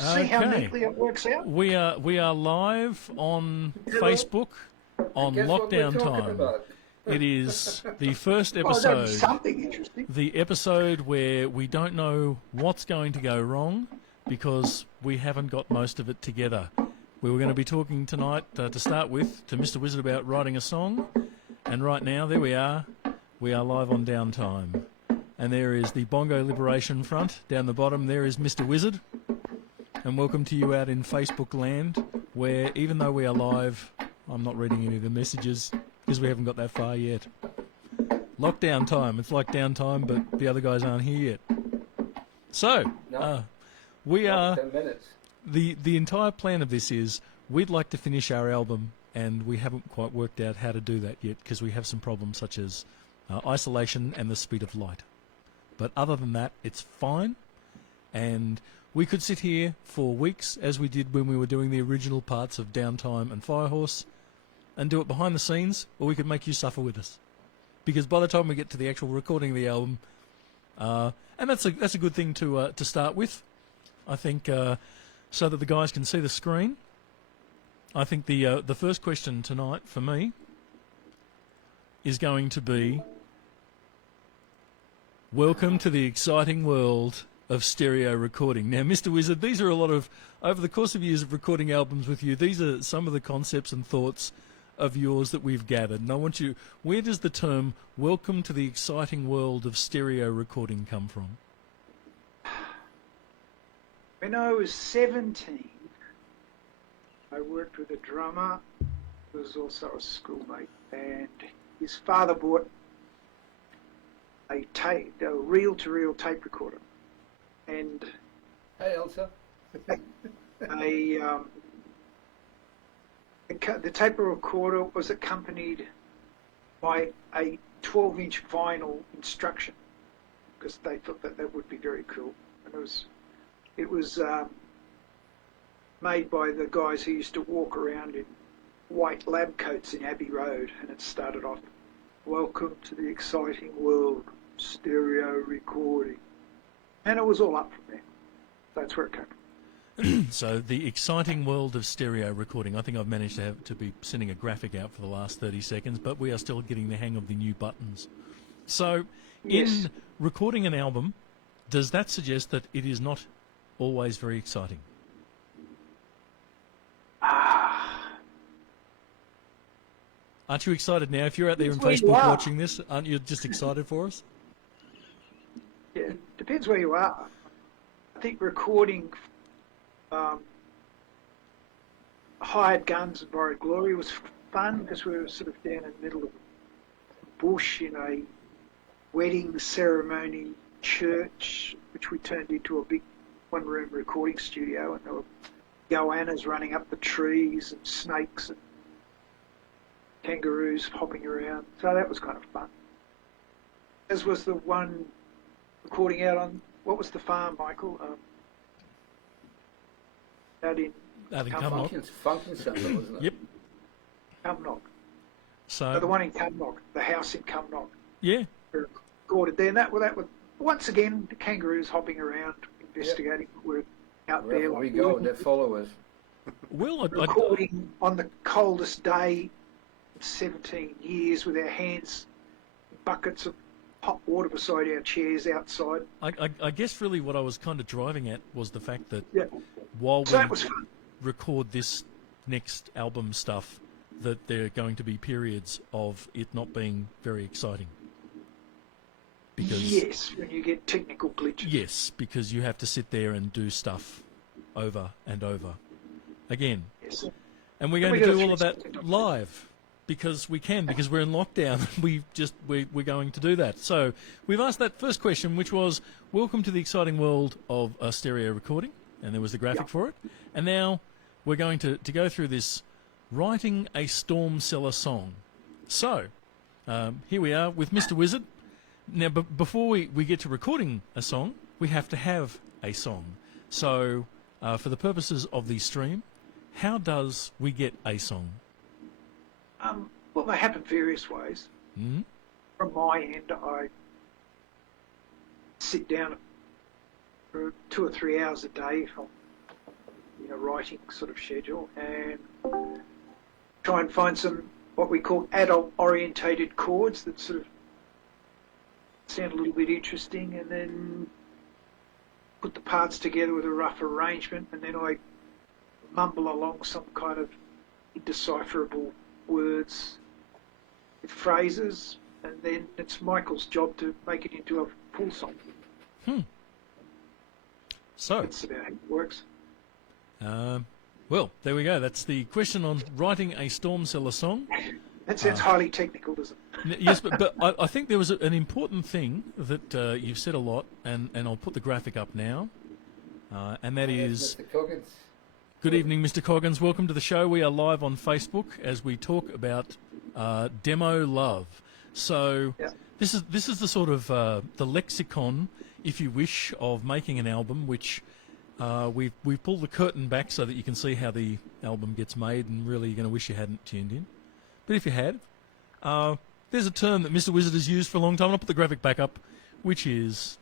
See how neatly it works out? We are live on Hello. Facebook on Guess what we're Lockdown talking Time. about? It is the first Oh, that'd be episode, something interesting. the episode where we don't know what's going to go wrong because we haven't got most of it together. We were going to be talking tonight, to start with, to Mr. Wizard about writing a song, and right now, there we are. We are live on Downtime. And there is the Bongo Liberation Front down the bottom. There is Mr. Wizard. And welcome to you out in Facebook land, where even though we are live, I'm not reading any of the messages because we haven't got that far yet. Lockdown time. It's like downtime, but the other guys aren't here yet. So, No. we are... 10 minutes. The entire plan of this is we'd like to finish our album, and we haven't quite worked out how to do that yet because we have some problems such as isolation and the speed of light. But other than that, it's fine, and we could sit here for weeks, as we did when we were doing the original parts of Downtime and Firehorse, and do it behind the scenes, or we could make you suffer with us. Because by the time we get to the actual recording of the album, and that's a good thing to start with, I think, so that the guys can see the screen. I think the first question tonight for me is going to be, welcome to the exciting world of stereo recording. Now, Mr. Wizard, these are a lot of, over the course of years of recording albums with you, these are some of the concepts and thoughts of yours that we've gathered. And I want you, where does the term welcome to the exciting world of stereo recording come from? When I was 17, I worked with a drummer who was also a schoolmate, and his father bought a reel-to-reel tape recorder, and Hey, Elsa. the tape recorder was accompanied by a 12-inch vinyl instruction, because they thought that would be very cool. And it was made by the guys who used to walk around in white lab coats in Abbey Road, and it started off, "Welcome to the exciting world of stereo recording," and it was all up from there. That's where it came from. So, the exciting world of stereo recording. I think I've managed to be sending a graphic out for the last 30 seconds, but we are still getting the hang of the new buttons. So, Yes. in recording an album, does that suggest that it is not always very exciting? Aren't you excited now? If you're out there in Depends where Facebook you are. watching this, aren't you just excited for us? Yeah, depends where you are. I think recording Hired Guns and Borrowed Glory was fun because we were sort of down in the middle of a bush in a wedding ceremony church, which we turned into a big one-room recording studio, and there were goannas running up the trees and snakes and kangaroos hopping around. So that was kind of fun. As was the one recording out on, what was the farm, Michael? Out in Cumnock. Funkin' something, wasn't it? Yep. Cumnock. So, The one in Cumnock, the house in Cumnock. yeah. We recorded there. And that was, once again, the kangaroos hopping around, investigating. We're out there. Wherever Like, we go, they follow us. Well, recording on the coldest day in 17 years with our hands, buckets of hot water beside our chairs outside. I guess really what I was kind of driving at was the fact that Yeah. while So we that was fun. record this next album stuff, that there are going to be periods of it not being very exciting. Because, Yes, when you get technical glitches. yes, because you have to sit there and do stuff over and over again. Yes. And we're And going we to got do a all of that 360 live because we can, because we're in lockdown. We're going to do that. So we've asked that first question, which was, welcome to the exciting world of stereo recording. And there was the graphic for it. And now we're going to go through this writing a Storm Cellar song. So here we are with Mr. Wizard. Now, before we get to recording a song, we have to have a song. So for the purposes of the stream, how does we get a song? Well, they happen various ways. Mm-hmm. From my end, I sit down for 2 or 3 hours a day. If I'm a writing sort of schedule and try and find some what we call adult-orientated chords that sort of sound a little bit interesting, and then put the parts together with a rough arrangement, and then I mumble along some kind of indecipherable words with phrases, and then it's Michael's job to make it into a full song. So, That's about how it works. well, there we go. That's the question on writing a Storm Cellar song. That sounds highly technical, doesn't it? Yes, but I think there was an important thing that you've said a lot, and I'll put the graphic up now, and that is... Mr. Coggins. Good evening, Mr. Coggins. Welcome to the show. We are live on Facebook as we talk about demo love. So this is the sort of the lexicon, if you wish, of making an album, which we've pulled the curtain back so that you can see how the album gets made, and really you're going to wish you hadn't tuned in. But if you had, there's a term that Mr. Wizard has used for a long time, and I'll put the graphic back up, which is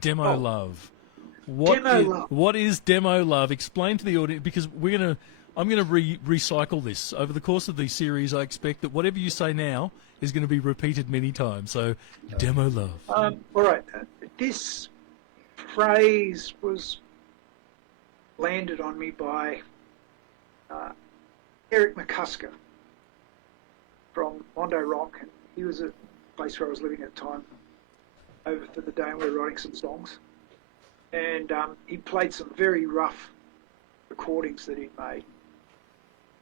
demo love. What is demo love? Explain to the audience, because I'm going to recycle this over the course of the series. I expect that whatever you say now is going to be repeated many times. So, demo love. All right. This phrase was landed on me by Eric McCusker from Mondo Rock. He was at a place where I was living at the time over for the day, and we were writing some songs. And he played some very rough recordings that he'd made.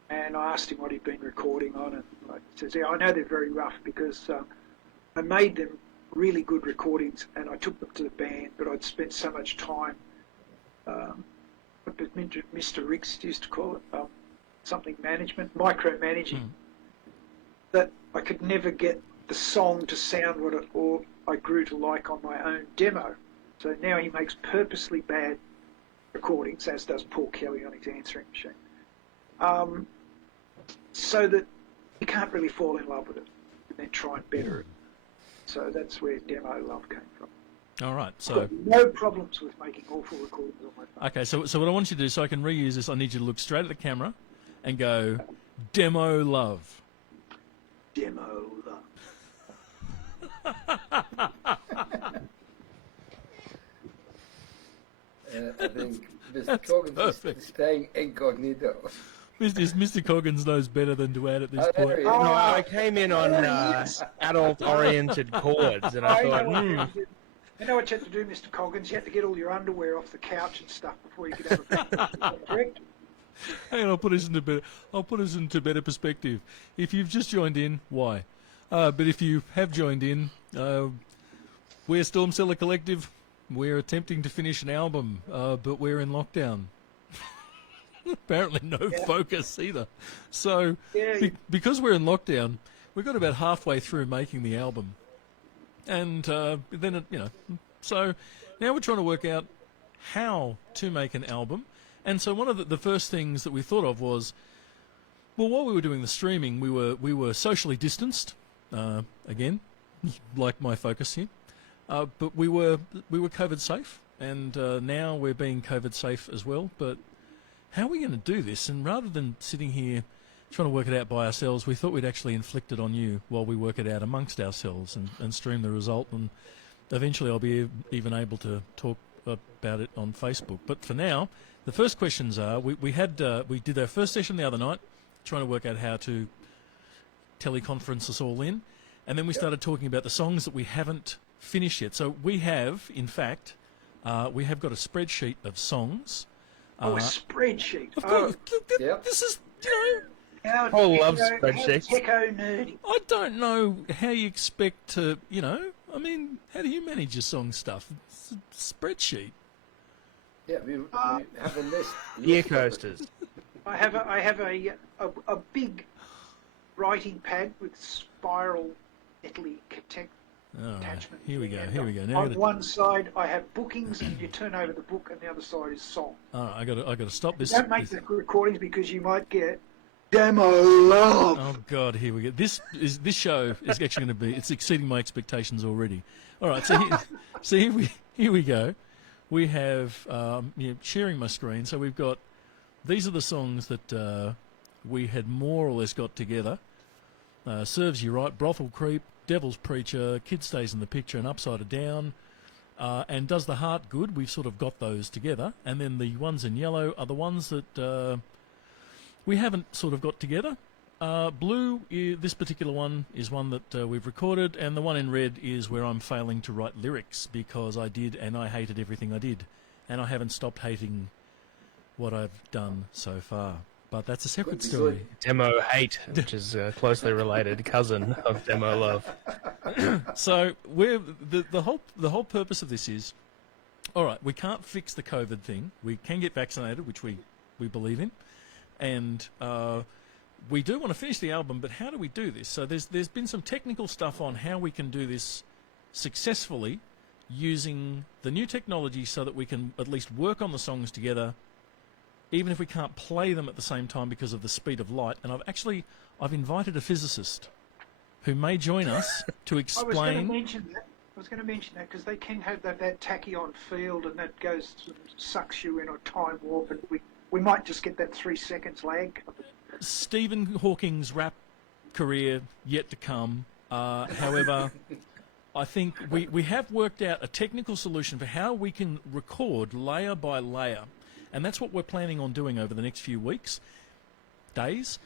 And I asked him what he'd been recording on, and he says, I know they're very rough because I made them really good recordings and I took them to the band, but I'd spent so much time, what Mr. Ricks used to call it, something management, micromanaging, that I could never get the song to sound what I grew to like on my own demo. So now he makes purposely bad recordings, as does Paul Kelly on his answering machine, so that you can't really fall in love with it and then try and better it. So that's where demo love came from. All right. So I've got no problems with making awful recordings on my phone. Okay. So what I want you to do, so I can reuse this, I need you to look straight at the camera and go, demo love. Demo love. I think Mr. Coggins is staying incognito. Mr. Coggins knows better than to add at this there point. he is. No, I came in on adult-oriented chords, and I thought, You know what you had to do, Mr. Coggins? You had to get all your underwear off the couch and stuff before you could have a correct? Hang on, I'll put us into better perspective. If you've just joined in, why? But if you have joined in, we're Storm Cellar Collective. We're attempting to finish an album, but we're in lockdown. Apparently no focus either. So because we're in lockdown, we got about halfway through making the album. And then, so now we're trying to work out how to make an album. And so one of the first things that we thought of was, well, while we were doing the streaming, we were socially distanced, again, like my focus here. But we were COVID safe, and now we're being COVID safe as well. But how are we going to do this? And rather than sitting here trying to work it out by ourselves, we thought we'd actually inflict it on you while we work it out amongst ourselves and stream the result. And eventually I'll be even able to talk about it on Facebook. But for now, the first questions are, we did our first session the other night, trying to work out how to teleconference us all in. And then we started talking about the songs that we haven't finished yet. So we have, in fact, we have got a spreadsheet of songs. A spreadsheet. Of course, Yep. this is, Paul loves spreadsheets. Techo nerdy. I don't know how you expect to, I mean, how do you manage your song stuff? It's a spreadsheet. Yeah, we have a list. Gear coasters. I have a big writing pad with spiral metally attachment. Here we go. Now on one side, I have bookings, and you turn over the book, and the other side is song. I got to stop this. Don't make the recordings because you might get demo love. Oh God, here we go. This show is actually going to be. It's exceeding my expectations already. All right, so here we go. we have sharing my screen. So we've got these are the songs that we had more or less got together. Serves You Right, Brothel Creep, Devil's Preacher, Kid Stays in the Picture, and Upside Down. And Does the Heart Good? We've sort of got those together. And then the ones in yellow are the ones that we haven't sort of got together. Blue, this particular one is one that we've recorded, and the one in red is where I'm failing to write lyrics because I did, and I hated everything I did. And I haven't stopped hating what I've done so far. But that's a separate story. Demo hate, which is a closely related cousin of demo love. So we're the whole purpose of this is, all right, we can't fix the COVID thing. We can get vaccinated, which we believe in, and we do want to finish the album. But how do we do this? So there's been some technical stuff on how we can do this successfully using the new technology, so that we can at least work on the songs together, even if we can't play them at the same time because of the speed of light. And I've invited a physicist who may join us to explain. I was going to mention that because they can have that tachyon field, and that goes sucks you in a time warp, and we might just get that 3 seconds lag. Stephen Hawking's rap career yet to come. However, I think we have worked out a technical solution for how we can record layer by layer. And that's what we're planning on doing over the next few weeks, days.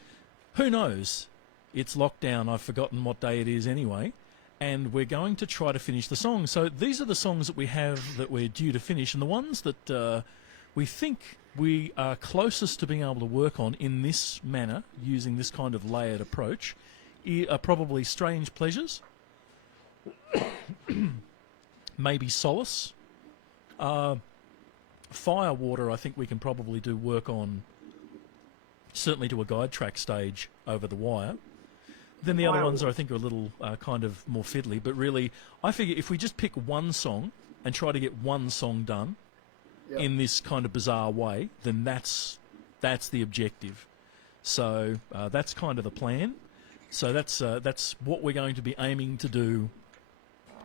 Who knows? It's lockdown. I've forgotten what day it is anyway. And we're going to try to finish the song. So these are the songs that we have that we're due to finish. And the ones that we think we are closest to being able to work on in this manner, using this kind of layered approach, are probably Strange Pleasures, maybe Solace, Firewater. I think we can probably do work on, certainly to a guide track stage over the wire. Then the other ones I think are a little kind of more fiddly, but really I figure if we just pick one song and try to get one song done in this kind of bizarre way, then that's the objective. So that's kind of the plan. So that's what we're going to be aiming to do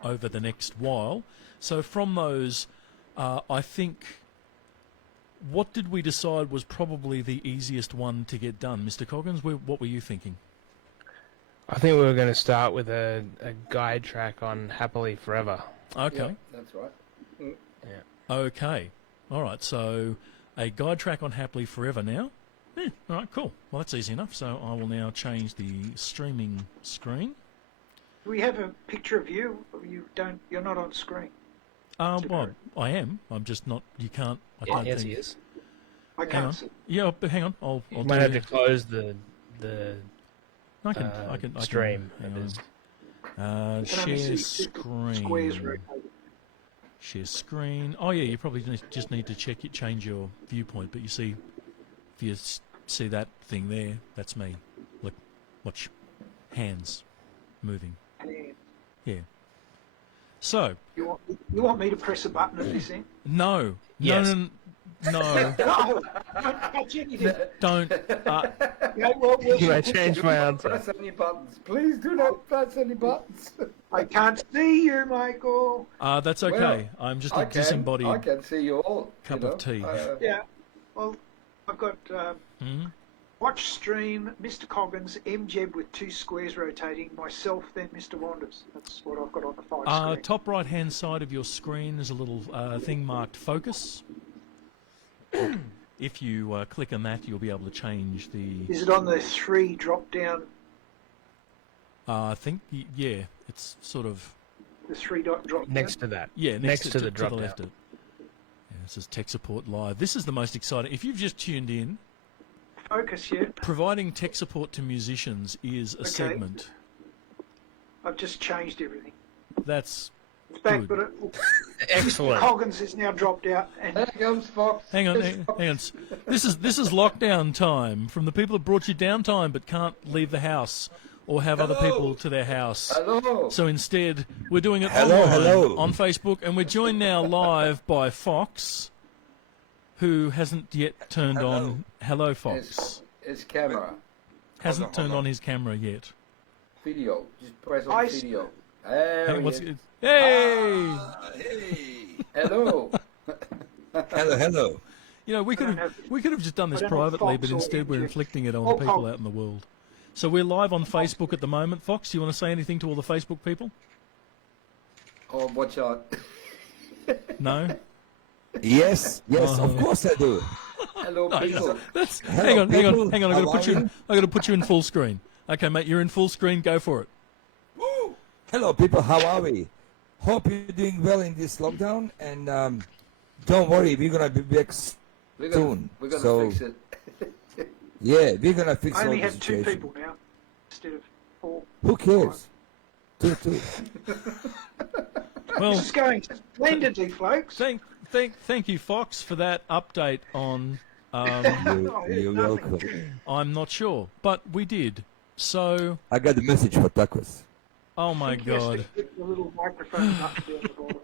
over the next while. So from those, I think, what did we decide was probably the easiest one to get done? Mr. Coggins, what were you thinking? I think we were going to start with a guide track on Happily Forever. Okay. Yeah, that's right. Yeah. Okay. All right. So a guide track on Happily Forever now. Yeah, all right, cool. Well, that's easy enough. So I will now change the streaming screen. Do we have a picture of you? You're not on screen. Well, I am. I'm just not. You can't. I can't Yes, think. he is. I can't see. Yeah, but hang on. I'll You do might have it. to close the I can stream. Hang That on. is. I can only Share see two screen. squares rotated. Share screen. Oh yeah, you probably just need to change your viewpoint. But you see, if you see that thing there, that's me. Look, watch, hands moving. And Yeah. So you want me to press a button at this end? no, Yes. no. No, don't touch anything. Don't. Yeah, well, You may change my answer. Press any buttons. Please do not press any buttons. I can't see you, Michael. That's okay. I'm just a disembodied I can see you all. cup you of tea. Yeah. Well, I've got Mhm. watch stream, Mr. Coggins, MJeb with two squares rotating, myself, then Mr. Wanders. That's what I've got on the screen. Top right hand side of your screen is a little thing marked focus. If you click on that, you'll be able to change the. Is it on the three drop down? I think yeah, it's sort of The three dot drop Next to that. next to the drop down. left. Yeah, this is tech support live. This is the most exciting. If you've just tuned in, focus yet? providing tech support to musicians is a segment. I've just changed everything. That's It's back, Good. but Mr. Excellent. Coggins is now dropped out. And There comes Fox. hang on. This is lockdown time from the people that brought you downtime but can't leave the house or have other Hello. people to their house. Hello. So instead, we're doing it Hello, online hello. on Facebook, and we're joined now live by Fox, who hasn't yet turned on. Hello, Fox. His camera. Hasn't turned on his camera yet. Video. Just press on I video. Hey, There what's he is. it? Hey! Hey! Hello. Hello. You know, we could have just done this I don't know if privately, Fox but or instead we're Inject- inflicting it on Oh, people oh. out in the world. So we're live on Facebook at the moment. Fox, you want to say anything to all the Facebook people? Oh, watch out. No? Yes, of course I do. Hello, people. Hang on. people. I How got are you? to put you in full screen. Okay, mate, you're in full screen. Go for it. Woo! Hello, people. How are we? Hope you're doing well in this lockdown, and don't worry, we're gonna be back soon. We're gonna So fix it. yeah, we're gonna fix I all only the have 2 situation. people now instead of 4. Who cares? Two. Well, This is going splendidly, folks. thank you, Fox, for that update on. You're welcome. I'm not sure, but we did. So, I got a message for tacos. oh my God. The little microphone up there at the bottom.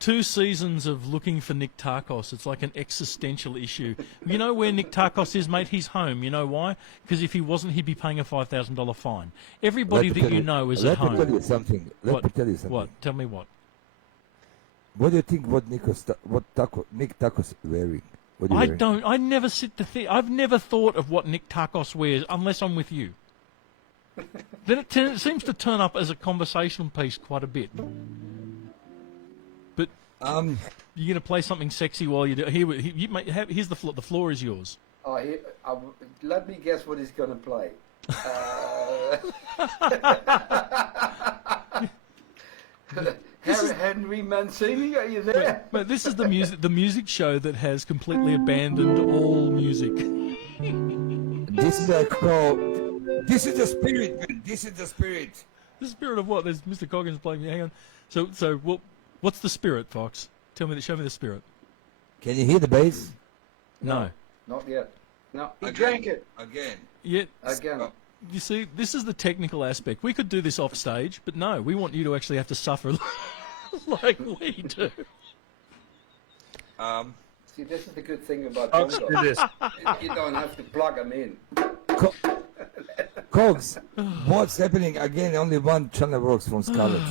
2 seasons of looking for Nick Tarkos. It's like an existential issue. You know where Nick Tarkos is, mate? He's home. You know why? Because if he wasn't, he'd be paying a $5,000 fine. Everybody Let me that tell you know is Let at me tell home. you something. Let me tell you something. What? Tell me what? What do you think? What Nick Tacos wearing? What are you wearing? don't. I never sit to think. I've never thought of what Nick Tarkos wears unless I'm with you. Then it seems to turn up as a conversational piece quite a bit. But you're going to play something sexy while you do. Here's the floor. The floor is yours. Oh, let me guess what he's gonna play. Henry Mancini, are you there? But this is the music show that has completely abandoned all music. This is a call. This is the spirit, man. This is the spirit. The spirit of what? There's Mr. Coggins playing. Hang on. So what's the spirit, Fox? Show me the spirit. Can you hear the bass? No. Not yet. No. He drank it. Again. Yet, Again. you see, this is the technical aspect. We could do this off stage, but no, we want you to actually have to suffer like we do. See, this is the good thing about Fox, Bongo. do this. You don't have to plug them in. Cogs, what's happening again? Only one channel works from Scarlet.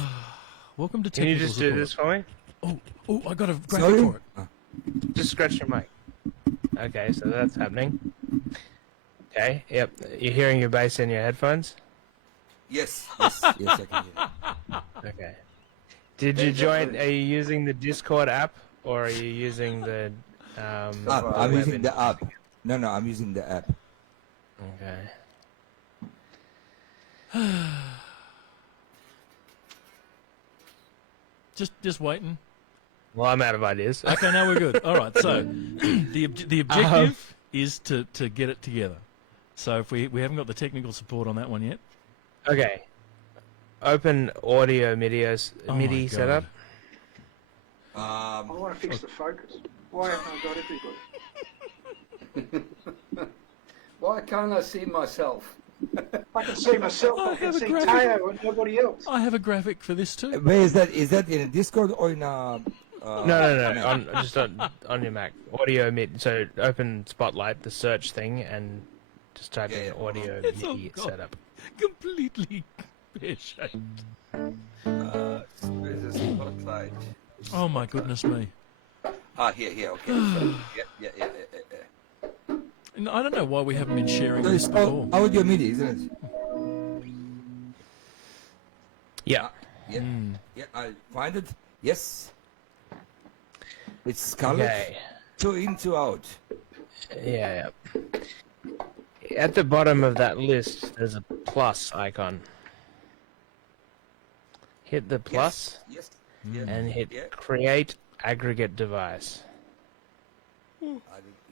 Welcome to Can you technical just support. do this for me? Oh, I got a graphic Sorry? for it. Just scratch your mic. Okay, so that's happening. Okay, yep. You're hearing your bass in your headphones? Yes, I can hear. Okay. Did you join? Are you using the Discord app or are you using the? I'm web using the interface? app. No, I'm using the app. Okay. Just waiting. Well, I'm out of ideas. Okay, now we're good. All right. So the objective is to get it together. So if we haven't got the technical support on that one yet. Okay. Open audio MIDI Oh MIDI my God. setup. I want to fix the focus. Why haven't I got everybody? Why can't I see myself? I can see myself. I I can have a see graphic. Teo and nobody else. I have a graphic for this too. Where is that? Is that in a Discord or in a? No. Just on your Mac. Audio MIDI. So open Spotlight, the search thing, and just type in audio It's all MIDI gone. setup. Completely pear-shaped. Where's the spotlight? Oh my goodness me. Here. Okay. Yeah. And I don't know why we haven't been sharing So this it's before. audio MIDI, isn't it? Yeah. Yeah. I find it. Yes. It's Scarlet. Okay. 2 in, 2 out. Yeah. At the bottom of that list, there's a plus icon. Hit the plus Yes. and hit Yeah. create aggregate device.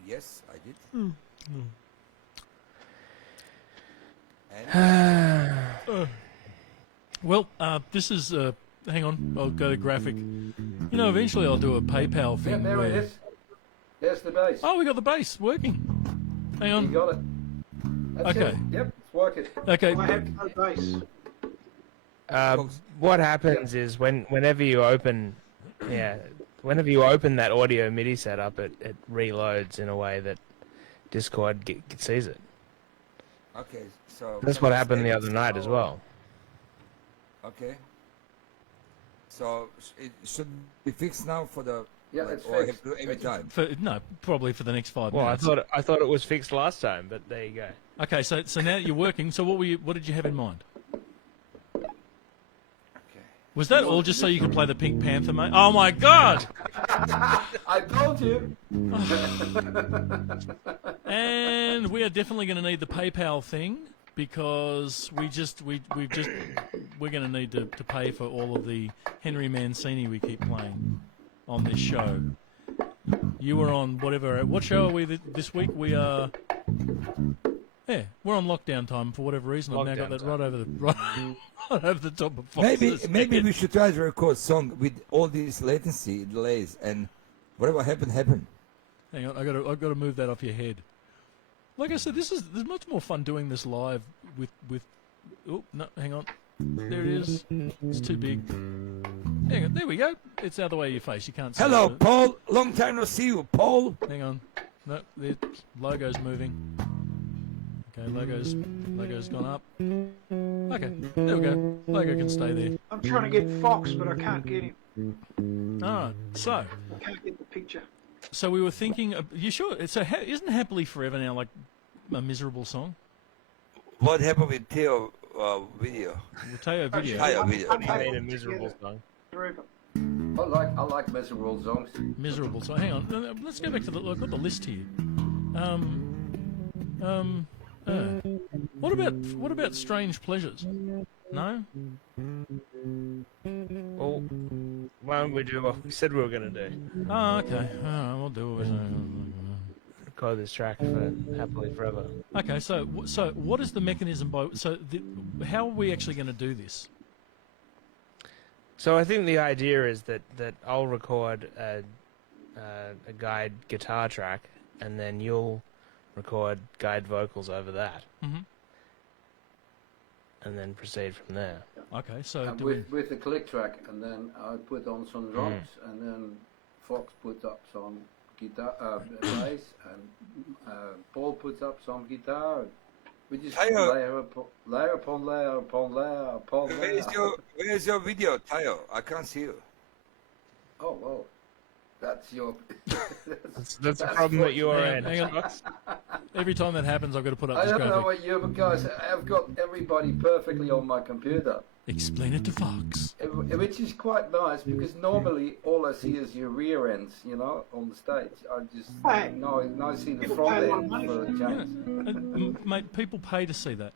Yes, I did. And Well, this is. Hang on, I'll go to graphic. You know, eventually I'll do a PayPal Yeah, thing there it where. is. There's the bass. Oh, we got the bass working. Hang You on. got it. That's Okay. it. Yep, it's working. Okay. I have no base. What happens is whenever you open that audio MIDI setup, it reloads in a way that Discord sees it. okay, so That's what happened the other night as well. Okay. So it should be fixed now for the Yeah, Like, it's or I have fixed. to do every time. Probably for the next 5 Well, minutes. I thought it was fixed last time, but there you go. Okay, so now that you're working. So what did you have in mind? Was that all just so you could play the Pink Panther, mate? Oh my God! I told you. And we are definitely going to need the PayPal thing because we're going to need to pay for all of the Henry Mancini we keep playing on this show. You were on what show are we this week? We are. Yeah, we're on lockdown time for whatever reason. I've now got that right over the top of Fox's Maybe head. we should try to record song with all these latency delays and whatever happened. Hang on, I've got to move that off your head. Like I said, there's much more fun doing this live with. Oh no, hang on. There it is. It's too big. Hang on, there we go. It's the other way of your face. You can't see Hello, it. Paul. Long time no see you, Paul. Hang on. No, the logo's moving. Okay, logo's gone up. Okay, there we go. Logo can stay there. I'm trying to get Fox, but I can't get him. Alright, so I can't get the picture. we were thinking. You sure? So isn't "Happily Forever" now like a miserable song? What happened with Theo video? The Teo video. Teo video. I made a miserable song. Forever. I like miserable songs. Miserable song. Hang on. Let's go back to I've got the list here. What about Strange Pleasures? No. Well, why don't we do what we said we were going to do? Oh, okay. Alright, we'll do it. Record this track for Happily Forever. Okay, so what is the mechanism by? How are we actually going to do this? So I think the idea is that I'll record a guide guitar track, and then you'll record guide vocals over that, Mhm. and then proceed from there. Okay, so And do with the click track, and then I put on some drums, and then Fox put up some guitar, bass, and Paul puts up some guitar. We just layer upon layer upon layer upon layer upon layer. Where's your video, Tayo? I can't see you. Oh well, that's your. That's a problem that you're in. hang on. Every time that happens, I've got to put up I this don't know graphic. what you guys. I've got everybody perfectly on my computer, Explain it to Fox. which is quite nice because normally all I see is your rear ends, on the stage. I just Hey. now I see the front end for a change. Mate, people pay to see that.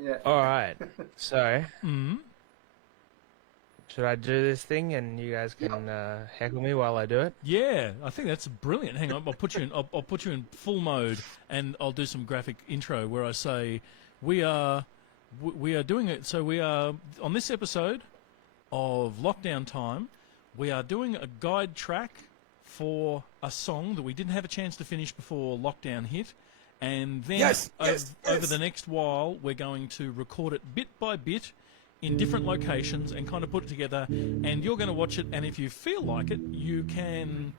Yeah. All right. So Mm. should I do this thing, and you guys can heckle me while I do it? Yeah, I think that's brilliant. Hang on, I'll put you in. I'll put you in full mode, and I'll do some graphic intro where I say we are doing it. So we are on this episode of Lockdown Time. We are doing a guide track for a song that we didn't have a chance to finish before lockdown hit, and then over the next while we're going to record it bit by bit in different locations and kind of put it together, and you're going to watch it, and if you feel like it, you can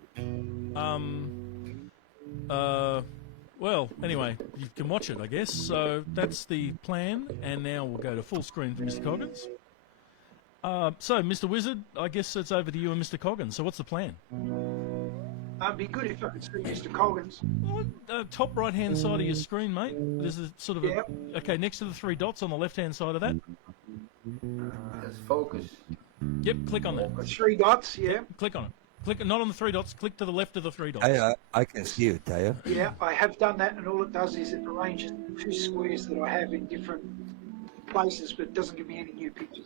well, anyway, you can watch it, I guess. So that's the plan, and now we'll go to full screen for Mr. Coggins. So, Mr. Wizard, I guess it's over to you and Mr. Coggins. So what's the plan? It'd be good if I could see Mr. Coggins. Well, top right-hand side of your screen, mate. There's a sort of a... Yep. Okay, next to the three dots on the left-hand side of that. Let's focus. Yep, click on that. Three dots, yeah. Click on it. Click not on the three dots. Click to the left of the three dots. I can see you, Tayo. Yeah, I have done that, and all it does is it arranges the two squares that I have in different places, but it doesn't give me any new pictures.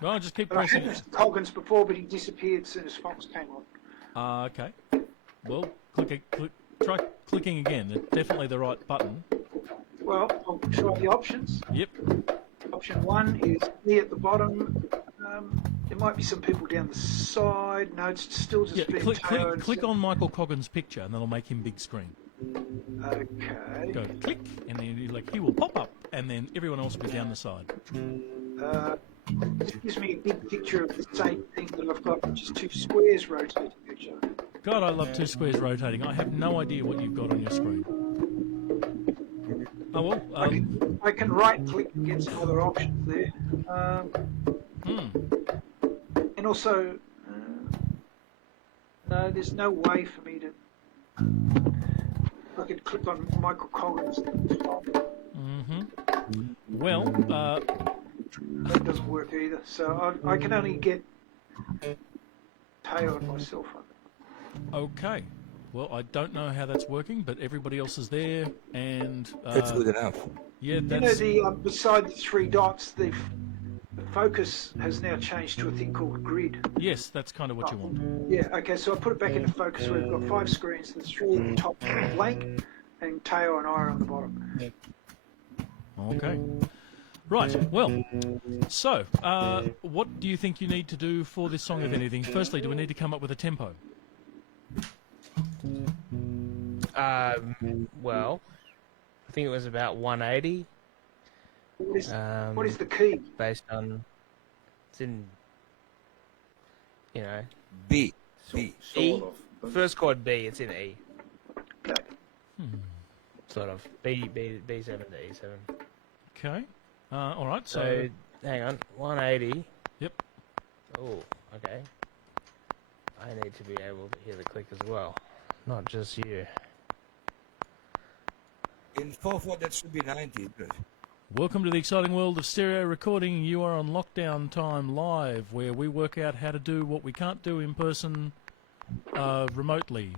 No, just keep But I had pressing it. Mr. Coggins before, but he disappeared as soon as Fox came on. Okay. Well, try clicking again. It's definitely the right button. Well, I'll try the options. Yep. Option 1 is me at the bottom. There might be some people down the side. No, it's still just Yeah, being click on Michael Coggins' picture, and that'll make him big screen. Okay. Go click, and then he will pop up, and then everyone else will be down the side. This gives me a big picture of the same thing that I've got, which is two squares rotating each other. God, I love two squares rotating. I have no idea what you've got on your screen. Oh well. I can right click and get some other options there. can also. No, there's no way for me to. I could click on Michael Collins. Well, That doesn't work either. So I can only get Teo and myself on it. okay. Well, I don't know how that's working, but everybody else is there, and That's good enough. yeah, You know, that's beside the three dots, the focus has now changed to a thing called grid. yes, that's kind of what you want. Yeah, okay, so I put it back into focus where we've got 5 screens, there's 3 at the top blank, and Teo and I are on the bottom. Okay. Right. Well, so what do you think you need to do for this song, if anything? Firstly, do we need to come up with a tempo? Well, I think it was about 180. What is the key? Based on, it's in, you know, B. Sort E. of. But First chord B, it's in E. Okay. Sort of. B7 to E7. Okay. All right. So, So, hang on, 180. yep. Oh, okay. I need to be able to hear the click as well, not just you. In 4/4, that should be 90. Good. Welcome to the exciting world of stereo recording. You are on Lockdowntime Live, where we work out how to do what we can't do in person remotely.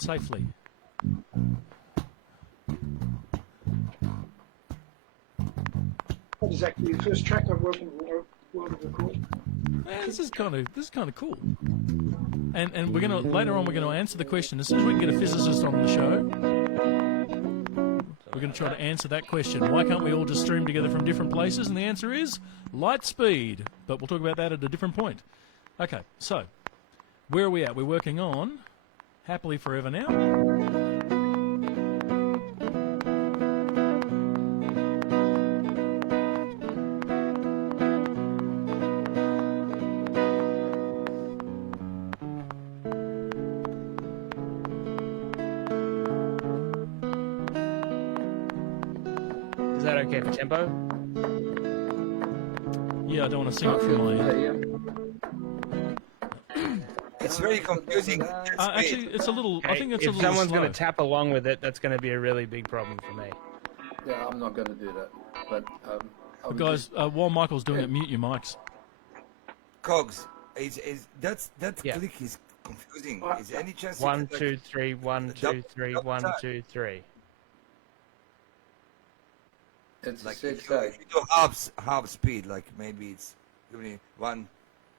Safely. That is actually the first track I've worked in World of Record. Yeah, this is kind of cool. And we're gonna later on we're gonna answer the question as soon as we can get a physicist on the show. We're going to try to answer that question. Why can't we all just stream together from different places? And the answer is light speed. But we'll talk about that at a different point. Okay, so where are we at? We're working on Happily Forever now. Is that okay for tempo? Yeah, I don't want to sing it from my end. It's very confusing. That's Actually, it's a little. I Hey, think it's a if little someone's slow. going to tap along with it, that's going to be a really big problem for me. yeah, I'm not going to do that. But I'll Guys, while Michael's doing it, mute your mics. Cogs, that Yeah. click is confusing. Is there any chance? you 1, could, 2, 3, 1, 2, 3, 1, 2, 3. It's like a if 6/8. you do half speed, like maybe it's only 1,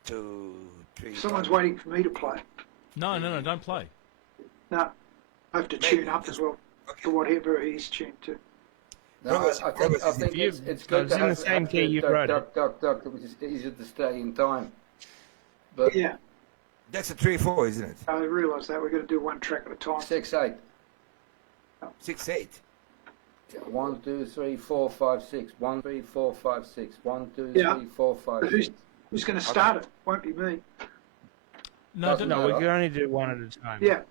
2, 3. Someone's 1. waiting for me to play. No, don't play. No, I have to tune up as well to whatever he's tuned to. No, Robert, I think you- it's I good was to in the have, same have key the you duck, wrote it. duck, which is easier to stay in time. But Yeah, That's a 3/4, isn't it? I realise that. We're going to do one track at a time. 6/8. 6/8. 1, 2, 3, 4, 5, 6. 1, 3, 4, 5, 6. 1, 2, Yeah. 3, 4, 5, But 6. who's going to start it? Won't be me. No, Doesn't don't, No, we matter. can only do one at a time. Yeah,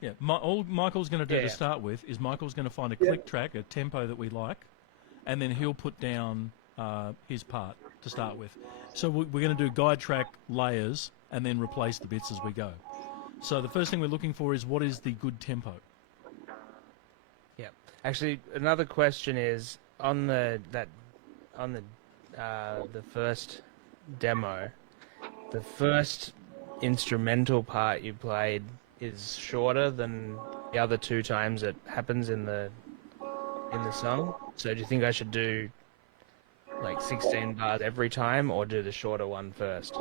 yeah. All Michael's going to do Yeah, to yeah. start with is Michael's going to find a Yeah. click track, a tempo that we like, and then he'll put down his part to start with. So we're going to do guide track layers and then replace the bits as we go. So the first thing we're looking for is what is the good tempo. Yeah. Actually, another question is on the first demo, the first instrumental part you played is shorter than the other 2 times it happens in the song. So do you think I should do like 16 bars every time, or do the shorter one first?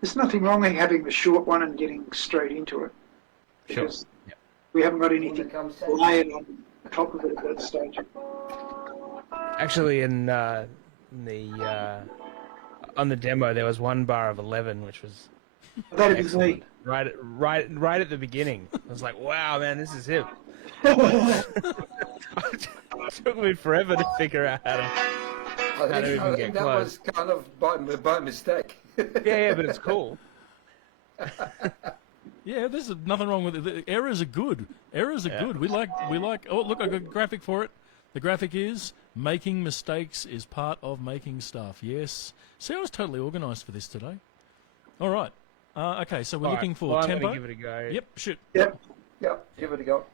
there's nothing wrong in having the short one and getting straight into it. Sure. Because we haven't got When anything it comes second. layered on top of it at that stage. Actually, on the demo there was 1 bar of 11, which was That'd be excellent. me. Right at the beginning. I was like, wow, man, this is him. It took me forever to figure out how to. I don't even think get that close. was kind of by mistake. Yeah, but it's cool. Yeah, there's nothing wrong with it. The errors are good. Errors are Yeah. good. We like. Oh, look, I got a graphic for it. The graphic is making mistakes is part of making stuff. Yes. See, I was totally organised for this today. All right. Okay, so we're looking for I'm tempo. gonna give it a go. Yep, shoot. Yep. Yep, give it a go.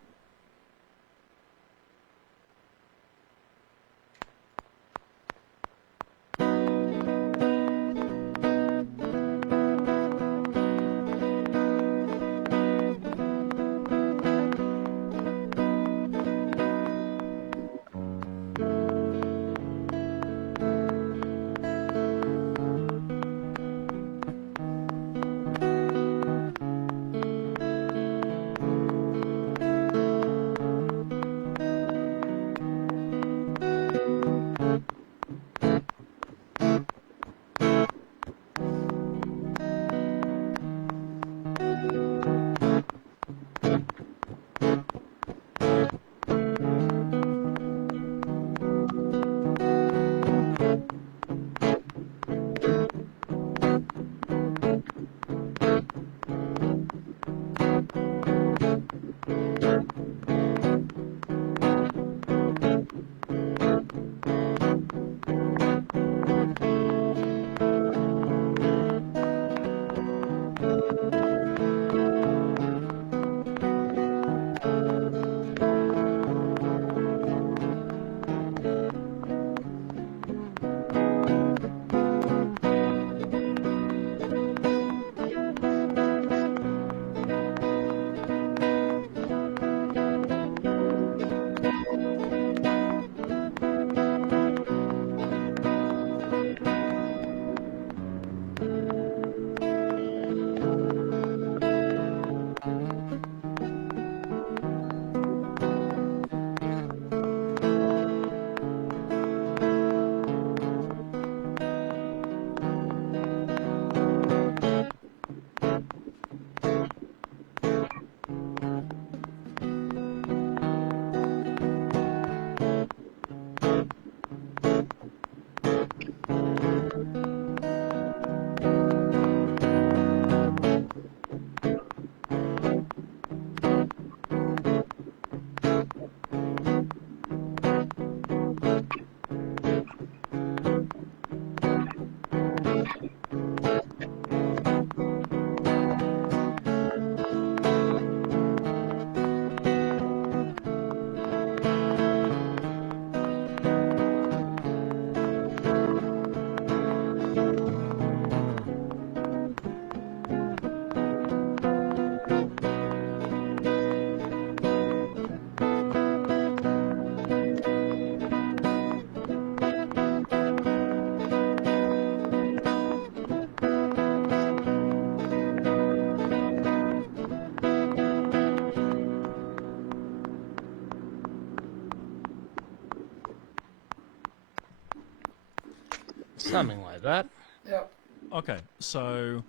Something like that. Yep. Okay, so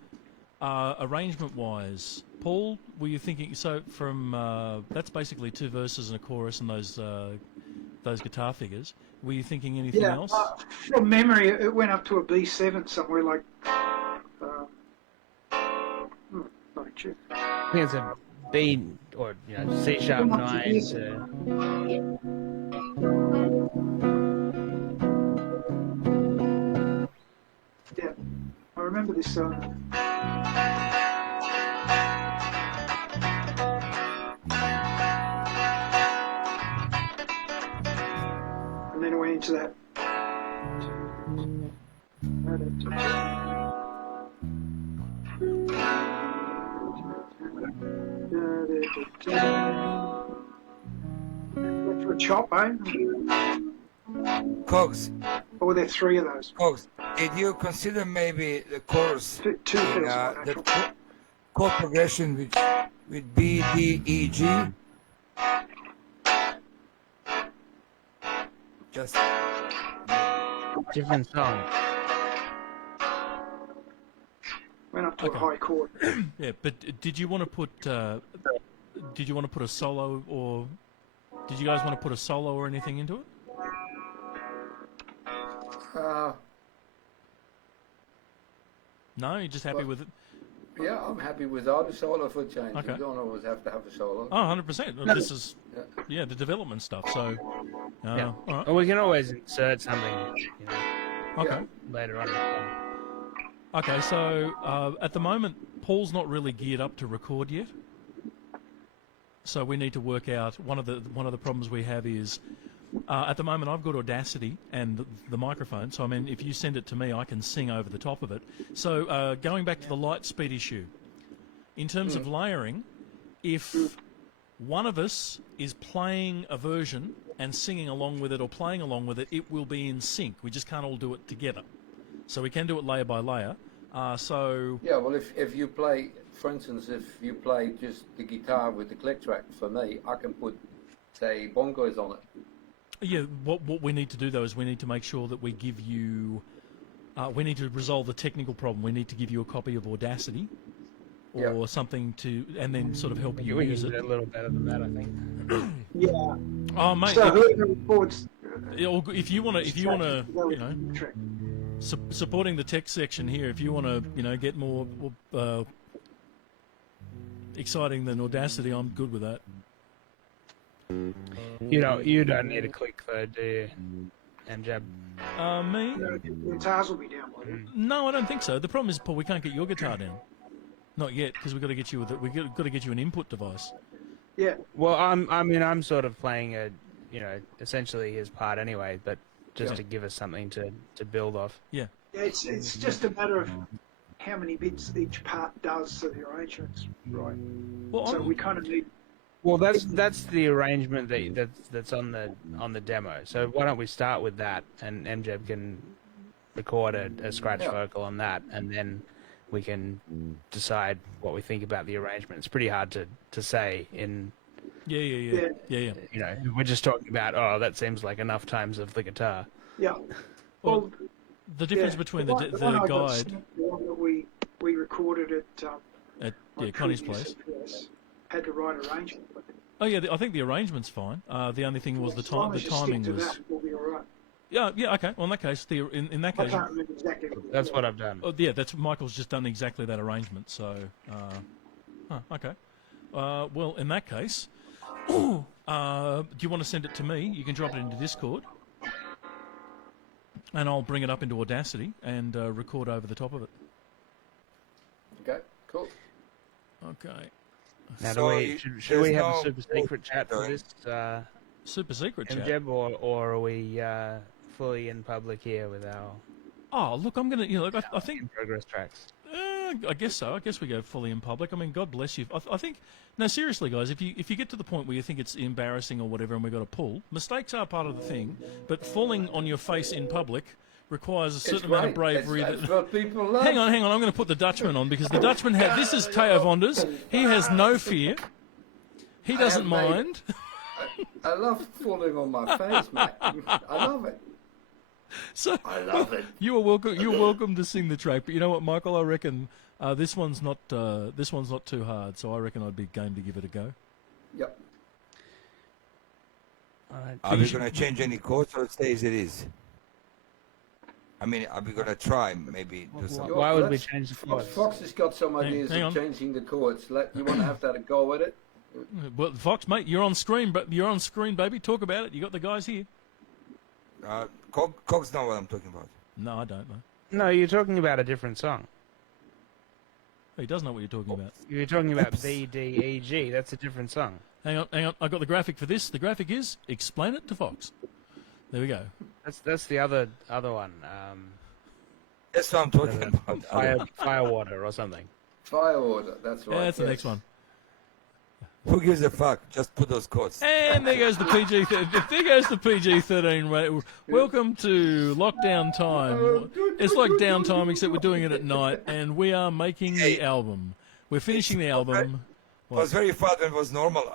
arrangement-wise, Paul, were you thinking? So from that's basically 2 verses and a chorus and those guitar figures. Were you thinking anything Yeah. else? From memory, it went up to a B7 somewhere like. Sorry, check. I think it's a B or C sharp 9 to. Yeah, I remember this song. And then it went into that. Went for a chop, eh? Cogs, Or were there 3 of those? Cogs, did you consider maybe the chorus Two in, fills. the chord progression with B, D, E, G? Just Different song. Went up to Okay. a high chord. Yeah, but did you want to put a solo, or did you guys want to put a solo or anything into it? Uh, No, you're just happy with it. Yeah, I'm happy without a solo for a change. Okay. You don't always have to have a solo. Oh, 100%. This is, Yeah. the development stuff. So, Yeah. all right. Or we can always insert something, Okay. later on. Okay, so at the moment, Paul's not really geared up to record yet. So we need to work out one of the problems we have is at the moment I've got Audacity and the microphone. So I mean, if you send it to me, I can sing over the top of it. So going back to the light speed issue, in terms of layering, if one of us is playing a version and singing along with it or playing along with it, it will be in sync. We just can't all do it together. So we can do it layer by layer. Yeah, well, if you play, for instance, if you play just the guitar with the click track, for me, I can put, say, bongos on it. Yeah, what we need to do though is we need to make sure that we give you, we need to resolve the technical problem. We need to give you a copy of Audacity or something to, and then sort of help you We use can do it. a little better than that, I think. Yeah. Oh mate, So whoever records, if you want to, track. supporting the tech section here, if you want to, get more exciting than Audacity, I'm good with that. You don't need a click though, do you? And Jab. Me? The guitars will be down by then. No, I don't think so. The problem is, Paul, we can't get your guitar down. Not yet, because we've got to get you got to get you an input device. Yeah. Well, I'm sort of playing essentially his part anyway, but just to give us something to build off. Yeah. Yeah, it's just a matter of how many bits each part does so the arrangement's right. Well, So we kind of need. Well, that's the arrangement that's on the demo. So why don't we start with that, and MJeb can record a scratch vocal on that, and then we can decide what we think about the arrangement. It's pretty hard to say in. Yeah. We're just talking about that seems like enough times of the guitar. Yeah. Well, the difference between the one I got guide sent, the one that we recorded at my Connie's previous place. address, had the right arrangement. But Oh yeah, I think the arrangement's fine. The only thing was the as long time. The as you stick timing to was. that, we'll be all right. Yeah. Okay. Well, in that case, in that I case, can't remember exactly what That's what I've done. oh, yeah, that's Michael's just done exactly that arrangement. So, okay. Well, in that case, do you want to send it to me? You can drop it into Discord, and I'll bring it up into Audacity and record over the top of it. Okay, cool. Okay. Now, So should we have there's a super secret chat for Sorry. this, Super secret chat. MJeb, or are we fully in public here with our Oh, look, I'm gonna. I think. in progress tracks? I guess so. I guess we go fully in public. I mean, God bless you. I think. No, seriously, guys. If you get to the point where you think it's embarrassing or whatever, and we've got to pull, mistakes are part of the thing. But falling on your face in public requires a certain amount of bravery. That's what people love. Hang on. I'm going to put the Dutchman on because the Dutchman had. This is Teo Vonders. He has no fear. He doesn't made- mind. I love falling on my face, mate. I love it. So I love it. you are welcome. You're welcome to sing the track. But you know what, Michael? I reckon this one's not too hard. So I reckon I'd be game to give it a go. Yep. Are we going to change any chords or stay as it is? I mean, are we going to try maybe do something? Why would we Let's- change the Fox, chords? Fox has got some ideas hang of on. changing the chords. You want to have that a go with it? Well, Fox, mate, you're on screen, baby. Talk about it. You got the guys here. Cogs know what I'm talking about. No, I don't know. No, you're talking about a different song. He does know what you're talking about. You're talking about Oops. B, D, E, G. That's a different song. Hang on. I got the graphic for this. The graphic is explain it to Fox. There we go. That's the other one. That's what I'm talking about. Firewater or something. Fire order, that's right. Yeah, that's the yes. next one. Who gives a fuck? Just put those chords. And there goes the PG. There goes the PG-13. Welcome to Lockdown Time. It's like downtime, except we're doing it at night, and we are making the album. We're finishing the album. It was very fun when it was normal,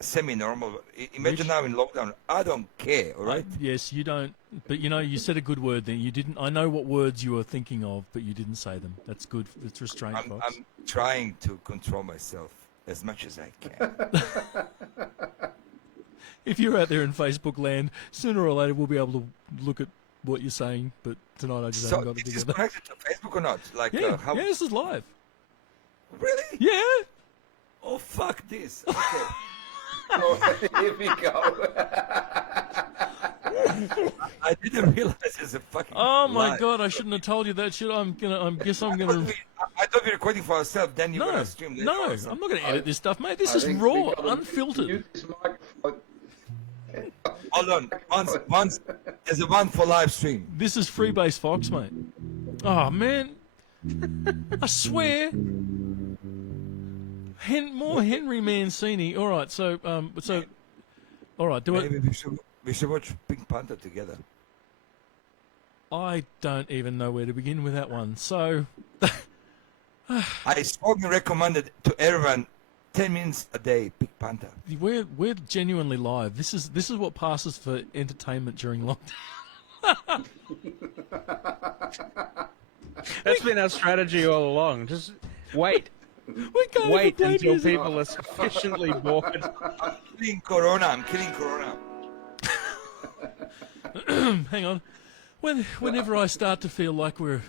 semi-normal. Imagine now in lockdown. I don't care, all right? Yes, you don't. But you said a good word there. You didn't. I know what words you were thinking of, but you didn't say them. That's good. It's restraint, Fox. I'm trying to control myself as much as I can. If you're out there in Facebook land, sooner or later we'll be able to look at what you're saying. But tonight I just So haven't got it is this together. connected to Facebook or not? Like, Yeah, how? this is live. Really? Yeah. Oh, fuck this. Okay. Oh, here we go. I didn't realize it's a fucking Oh my lie. God! I shouldn't have told you that shit. I guess I'm I gonna. thought we were recording for ourselves, then you're No, gonna stream later. no, or I'm something. not gonna edit this stuff, mate. This I is think raw, we gotta unfiltered. mute this microphone. Hold on. Once there's a one for live stream. This is Freebase Fox, mate. Oh man, I swear. More Henry Mancini. All right, so all right. Do it. Maybe we should watch Pink Panther together. I don't even know where to begin with that one. So, I strongly recommend it to everyone. 10 minutes a day, Pink Panther. we're genuinely live. This is what passes for entertainment during lockdown. That's been our strategy all along. Just wait. We can't Wait even play until music. people are sufficiently bored. I'm killing Corona. Hang on. Whenever I start to feel like we're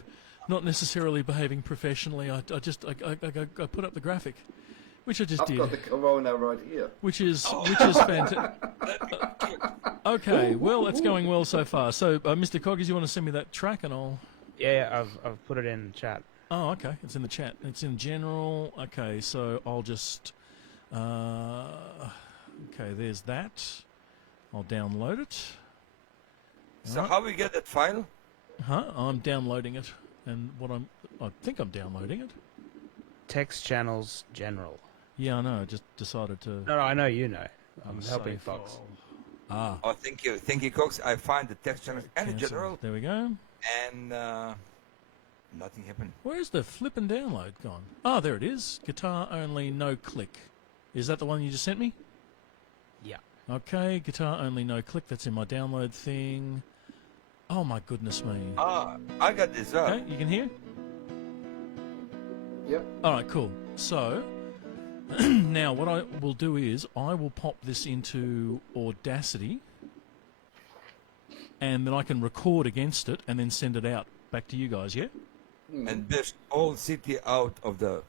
not necessarily behaving professionally, I put up the graphic, which I just I've did, got the corona right here. which is fantastic. Okay, well, it's going well so far. So, Mr. Coggers, you want to send me that track, and I'll. Yeah, I've put it in chat. Oh, okay. It's in the chat. It's in general. Okay, so I'll just. Okay, there's that. I'll download it. So how we get that file? Huh? I'm downloading it, and I think I'm downloading it. Text channels general. Yeah, I know. I just decided to. No, I know you know. I'm save helping Fox. file. Ah. Oh, thank you, Cox. I find the text channel and in cancel. general, There we go. and nothing happened. Where's the flip and download gone? Oh, there it is. Guitar only, no click. Is that the one you just sent me? Yeah. Okay, guitar only, no click. That's in my download thing. Oh my goodness me. Ah, I got this up. Okay, you can hear? Yep. All right, cool. So now what I will do is I will pop this into Audacity, and then I can record against it and then send it out back to you guys. Yeah. And this whole city out of the.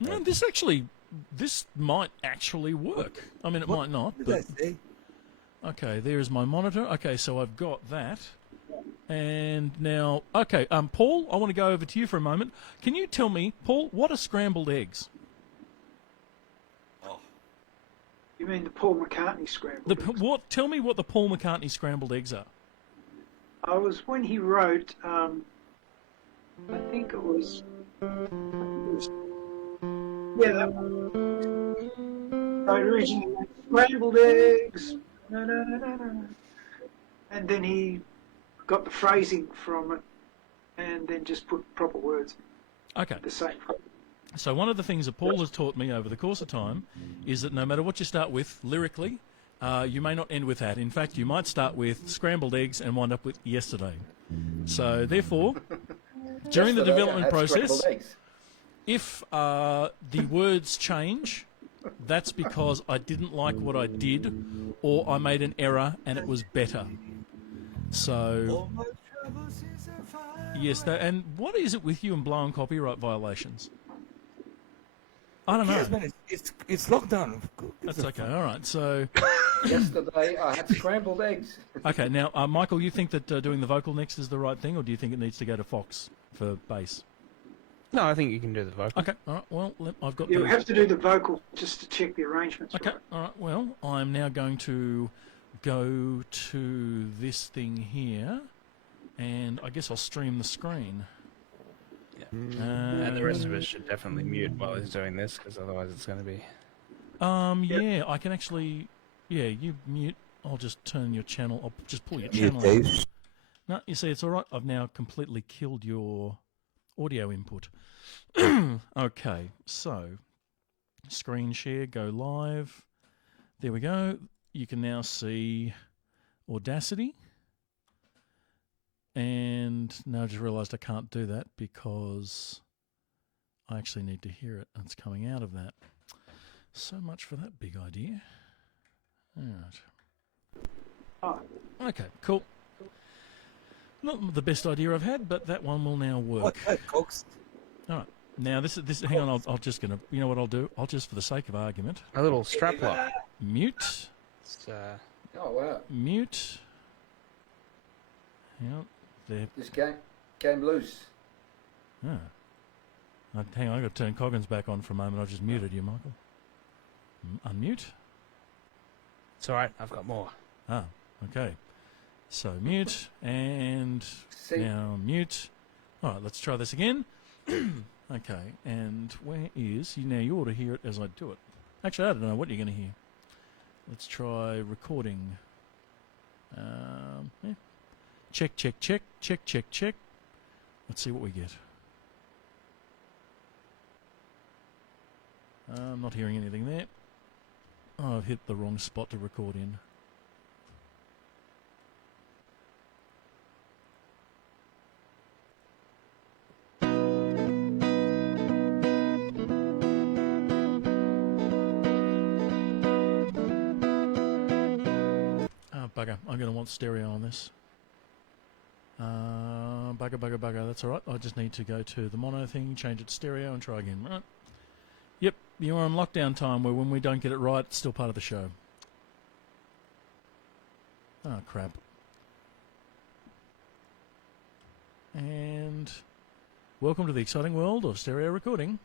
No, this might actually work. I mean, it might not. What did I But say? okay, there is my monitor. Okay, so I've got that. And now, okay, Paul, I want to go over to you for a moment. Can you tell me, Paul, what are scrambled eggs? You mean the Paul McCartney scrambled eggs? Tell me what the Paul McCartney scrambled eggs are. I was when he wrote. I think it was. Yeah, that one. Right, originally scrambled eggs. Na, na, na, na, na. And then he got the phrasing from it, and then just put proper words. Okay. The same. So one of the things that Paul has taught me over the course of time is that no matter what you start with lyrically, you may not end with that. In fact, you might start with scrambled eggs and wind up with yesterday. So therefore, during the Yesterday I development had process, scrambled eggs. if the words change, that's because I didn't like what I did, or I made an error and it was better. So, yes, and what is it with you and blowing copyright violations? I don't know. Yes, man, it's lockdown. That's okay. All right. So, Yesterday I had scrambled eggs. okay. Now, Michael, you think that doing the vocal next is the right thing, or do you think it needs to go to Fox for bass? No, I think you can do the vocal. Okay. All right. Well, I've got. You those. have to do the vocal just to check the arrangements. Okay. Right. All right. Well, I'm now going to go to this thing here, and I guess I'll stream the screen. And the rest of us should definitely mute while he's doing this, because otherwise it's going to be... Yeah, I can actually... Yeah, you mute. I'll just turn your channel... I'll just pull your Yeah, channel. Dave. No, you see, it's all right. I've now completely killed your audio input. Okay, so... Screen share, go live. There we go. You can now see Audacity. And now I just realised I can't do that because I actually need to hear it. It's coming out of that. So much for that big idea. All right. Oh, Okay, cool. Not the best idea I've had, but that one will now work. What that, Cox? All right. Now this is this. Hang on, I'll just gonna. You know what I'll do? I'll just, for the sake of argument, A little strap lock. mute, It's, Oh wow, mute. Hang on, there. this came loose. Ah. Hang on, I've got to turn Coggins back on for a moment. I've just muted you, Michael. Unmute. it's all right. I've got more. Ah, okay. So mute and See, now mute. All right, let's try this again. Okay, and where is you? Now you ought to hear it as I do it. Actually, I don't know what you're going to hear. Let's try recording. Yeah. Check, check, check, check, check, check. Let's see what we get. I'm not hearing anything there. Oh, I've hit the wrong spot to record in. Bugger. I'm going to want stereo on this. Bugger. That's all right. I just need to go to the mono thing, change it to stereo, and try again. Right. Yep, you're on lockdown time, where when we don't get it right, it's still part of the show. Oh, crap. And welcome to the exciting world of stereo recording.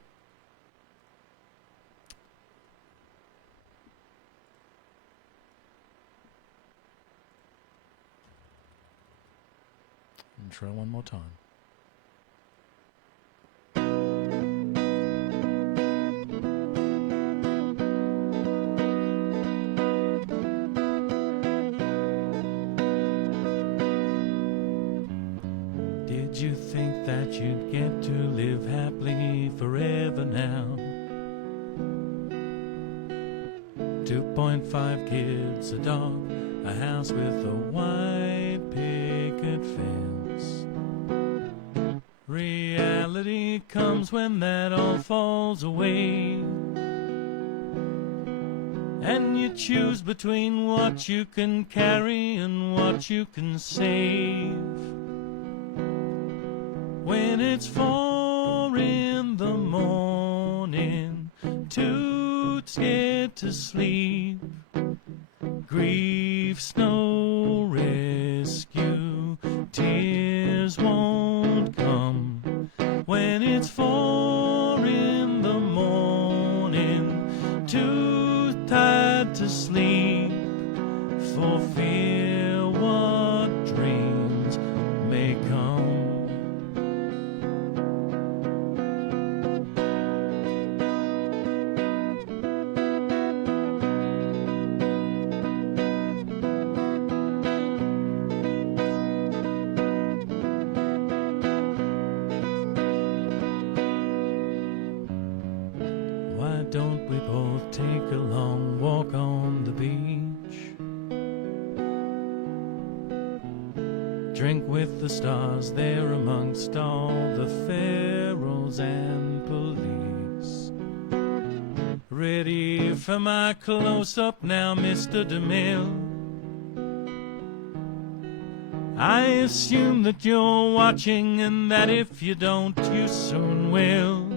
And try one more time. Did you think that you'd get to live happily forever now? 2.5 kids, a dog, a house with a white picket fence. Reality comes when that all falls away, and you choose between what you can carry and what you can save. When it's 4 in the morning, too scared to sleep, grief's no rescue, tears won't come. When it's 4 in the morning, too tired to sleep, for fear what dreams may come. Why don't we both take a long walk on the beach? Drink with the stars there amongst all the pharaohs and police. Ready for my close-up now, Mr. DeMille. I assume that you're watching, and that if you don't, you soon will.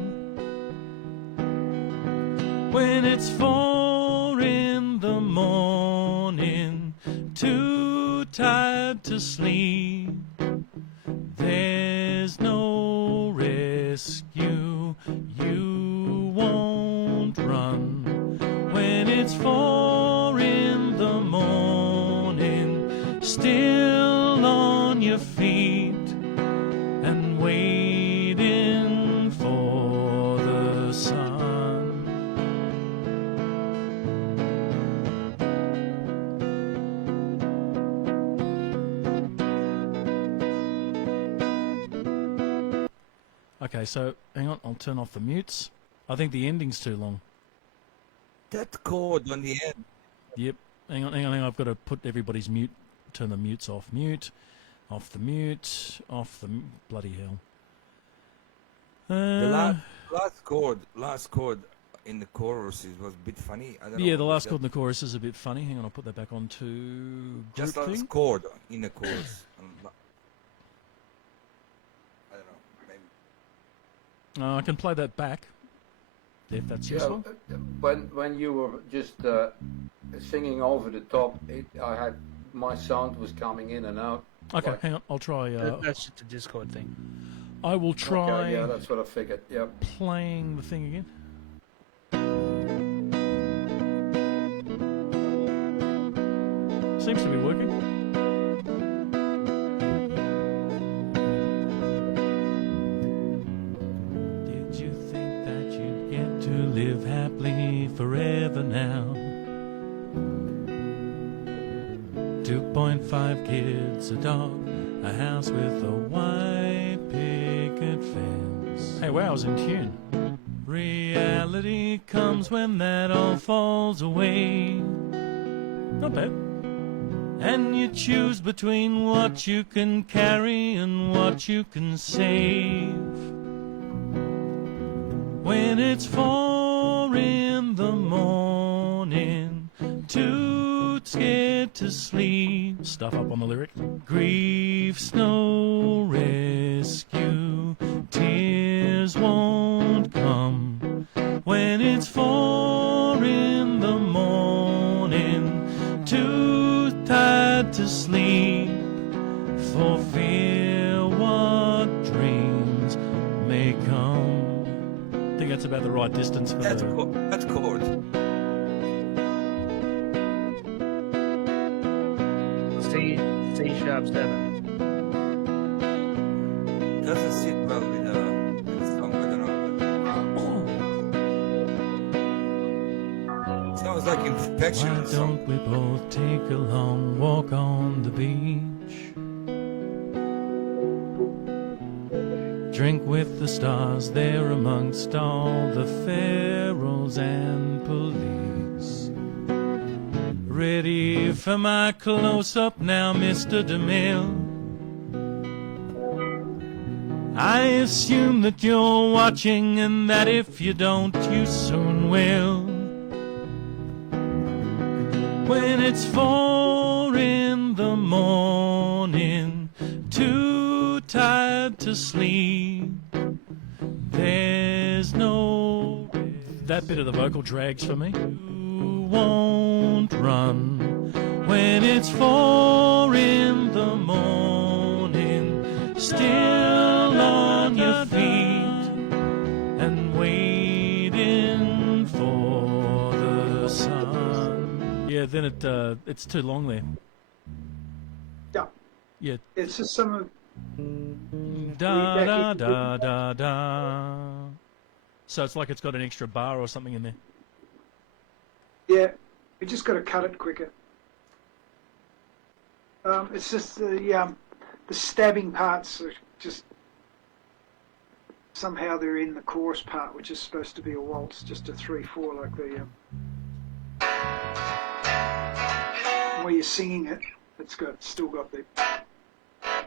When it's 4 in the morning, too tired to sleep, there's no rescue, you won't run. When it's 4 in the morning, still on your feet and waiting for the sun. Okay, so hang on, I'll turn off the mutes. I think the ending's too long. That chord on the end. Yep. Hang on. I've got to put everybody's mute, turn the mutes off. Mute, off the mute, off the bloody hell. The last chord in the chorus was a bit funny. I don't know. Yeah, the last chord in the chorus is a bit funny. Hang on, I'll put that back on to Just group last thing. chord in the chorus. I don't know. Maybe. I can play that back, if that's useful. When you were just singing over the top, my sound was coming in and out. Okay, hang on. I'll try. That's just a Discord thing. I will try Okay, yeah, that's what I figured. Yep. playing the thing again. Seems to be working. Did you think that you'd get to live happily forever now? 2.5 kids, a dog, a house with a white picket fence. Hey, wow, I was in tune. Reality comes when that all falls away. Not bad. And you choose between what you can carry and what you can save. When it's 4 in the morning, too scared to sleep. Stuff up on the lyric. Grief's no rescue, tears won't come. When it's 4 in the morning, too tired to sleep, for fear what dreams may come. I think that's about the right distance for That's the... that's chord. C#7. Doesn't sit well with the song, I don't know. Sounds like infection. Why don't we both take a long walk on the beach? Drink with the stars there amongst all the pharaohs and police. Ready for my close-up now, Mr. DeMille. I assume that you're watching and that if you don't, you soon will. When it's 4 in the morning, too tired to sleep, there's no... That bit of the vocal drags for me. You won't run when it's 4 in the morning, still on your feet and waiting for the sun. Yeah, then it's too long there. Yeah, Yeah. it's just some of Da da da da da. So it's like it's got an extra bar or something in there. yeah. We just got to cut it quicker. It's just the stabbing parts are just somehow they're in the chorus part, which is supposed to be a waltz, just a 3/4 like the where you're singing it. It's still got the.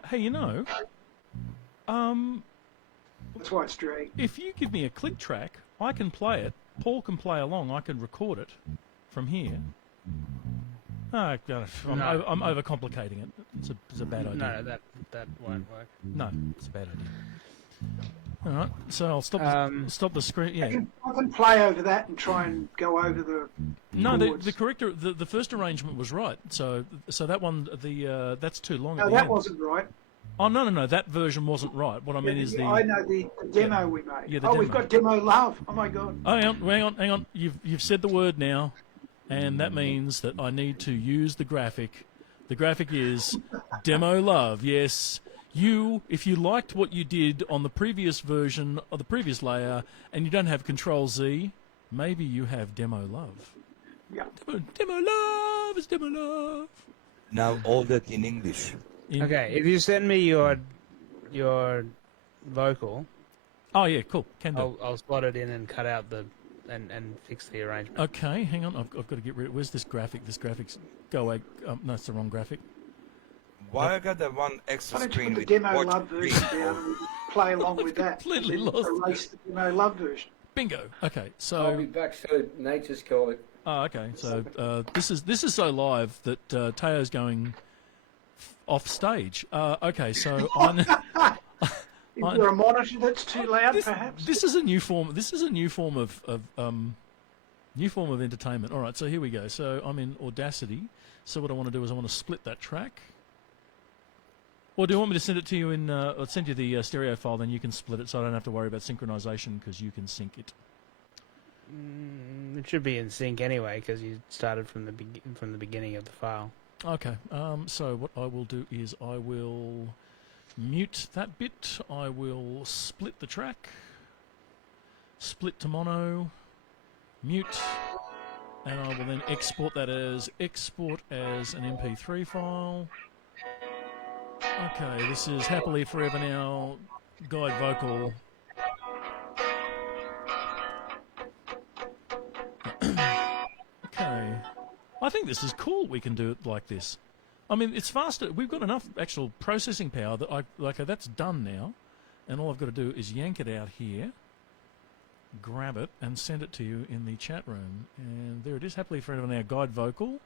Hey, you know, That's why it's dragged. if you give me a click track, I can play it. Paul can play along. I can record it from here. I'm overcomplicating it. It's a bad idea. No, that won't work. No, it's a bad idea. All right, so I'll stop the screen. Yeah. I can play over that and try and go over the. No, chords. the corrector, the first arrangement was right. So that one, that's too long. No, at the that end. wasn't right. Oh no, that version wasn't right. What I mean is I know the demo we made. Yeah, the we've demo. got demo love. Oh my god. Oh, hang on. You've said the word now, and that means that I need to use the graphic. The graphic is demo love. Yes, if you liked what you did on the previous version of the previous layer, and you don't have Control Z, maybe you have demo love. Yeah. Demo love is demo love. Now all that in English. Okay, if you send me your vocal, Oh yeah, cool. Can do. I'll slot it in and cut out and fix the arrangement. Okay, hang on. I've got to get rid of... Where's this graphic? This graphic's... Go away. No, it's the wrong graphic. Why I got that one extra Why don't you screen put the with demo watch love version down and we just play along with that? Completely And then lost erase the demo love version. Bingo. Okay, I'll be so... back soon. Nature's calling. Oh, okay. So this is so live that Teo's going off stage. Okay, so Is there a monitor that's too loud, This, perhaps? this is a new form. This is a new form of entertainment. All right, so here we go. So I'm in Audacity. So what I want to do is I want to split that track. Or do you want me to send it to you in? I'll send you the stereo file, then you can split it, so I don't have to worry about synchronization because you can sync it. It should be in sync anyway because you started from the beginning of the file. Okay. So what I will do is I will mute that bit. I will split the track. Split to mono. Mute. And I will then export as an MP3 file. Okay, this is Happily Forever Now, guide vocal. Okay. I think this is cool we can do it like this. I mean, it's faster. We've got enough actual processing power that that's done now. And all I've got to do is yank it out here, grab it, and send it to you in the chat room. And there it is, Happily Forever Now, guide vocal.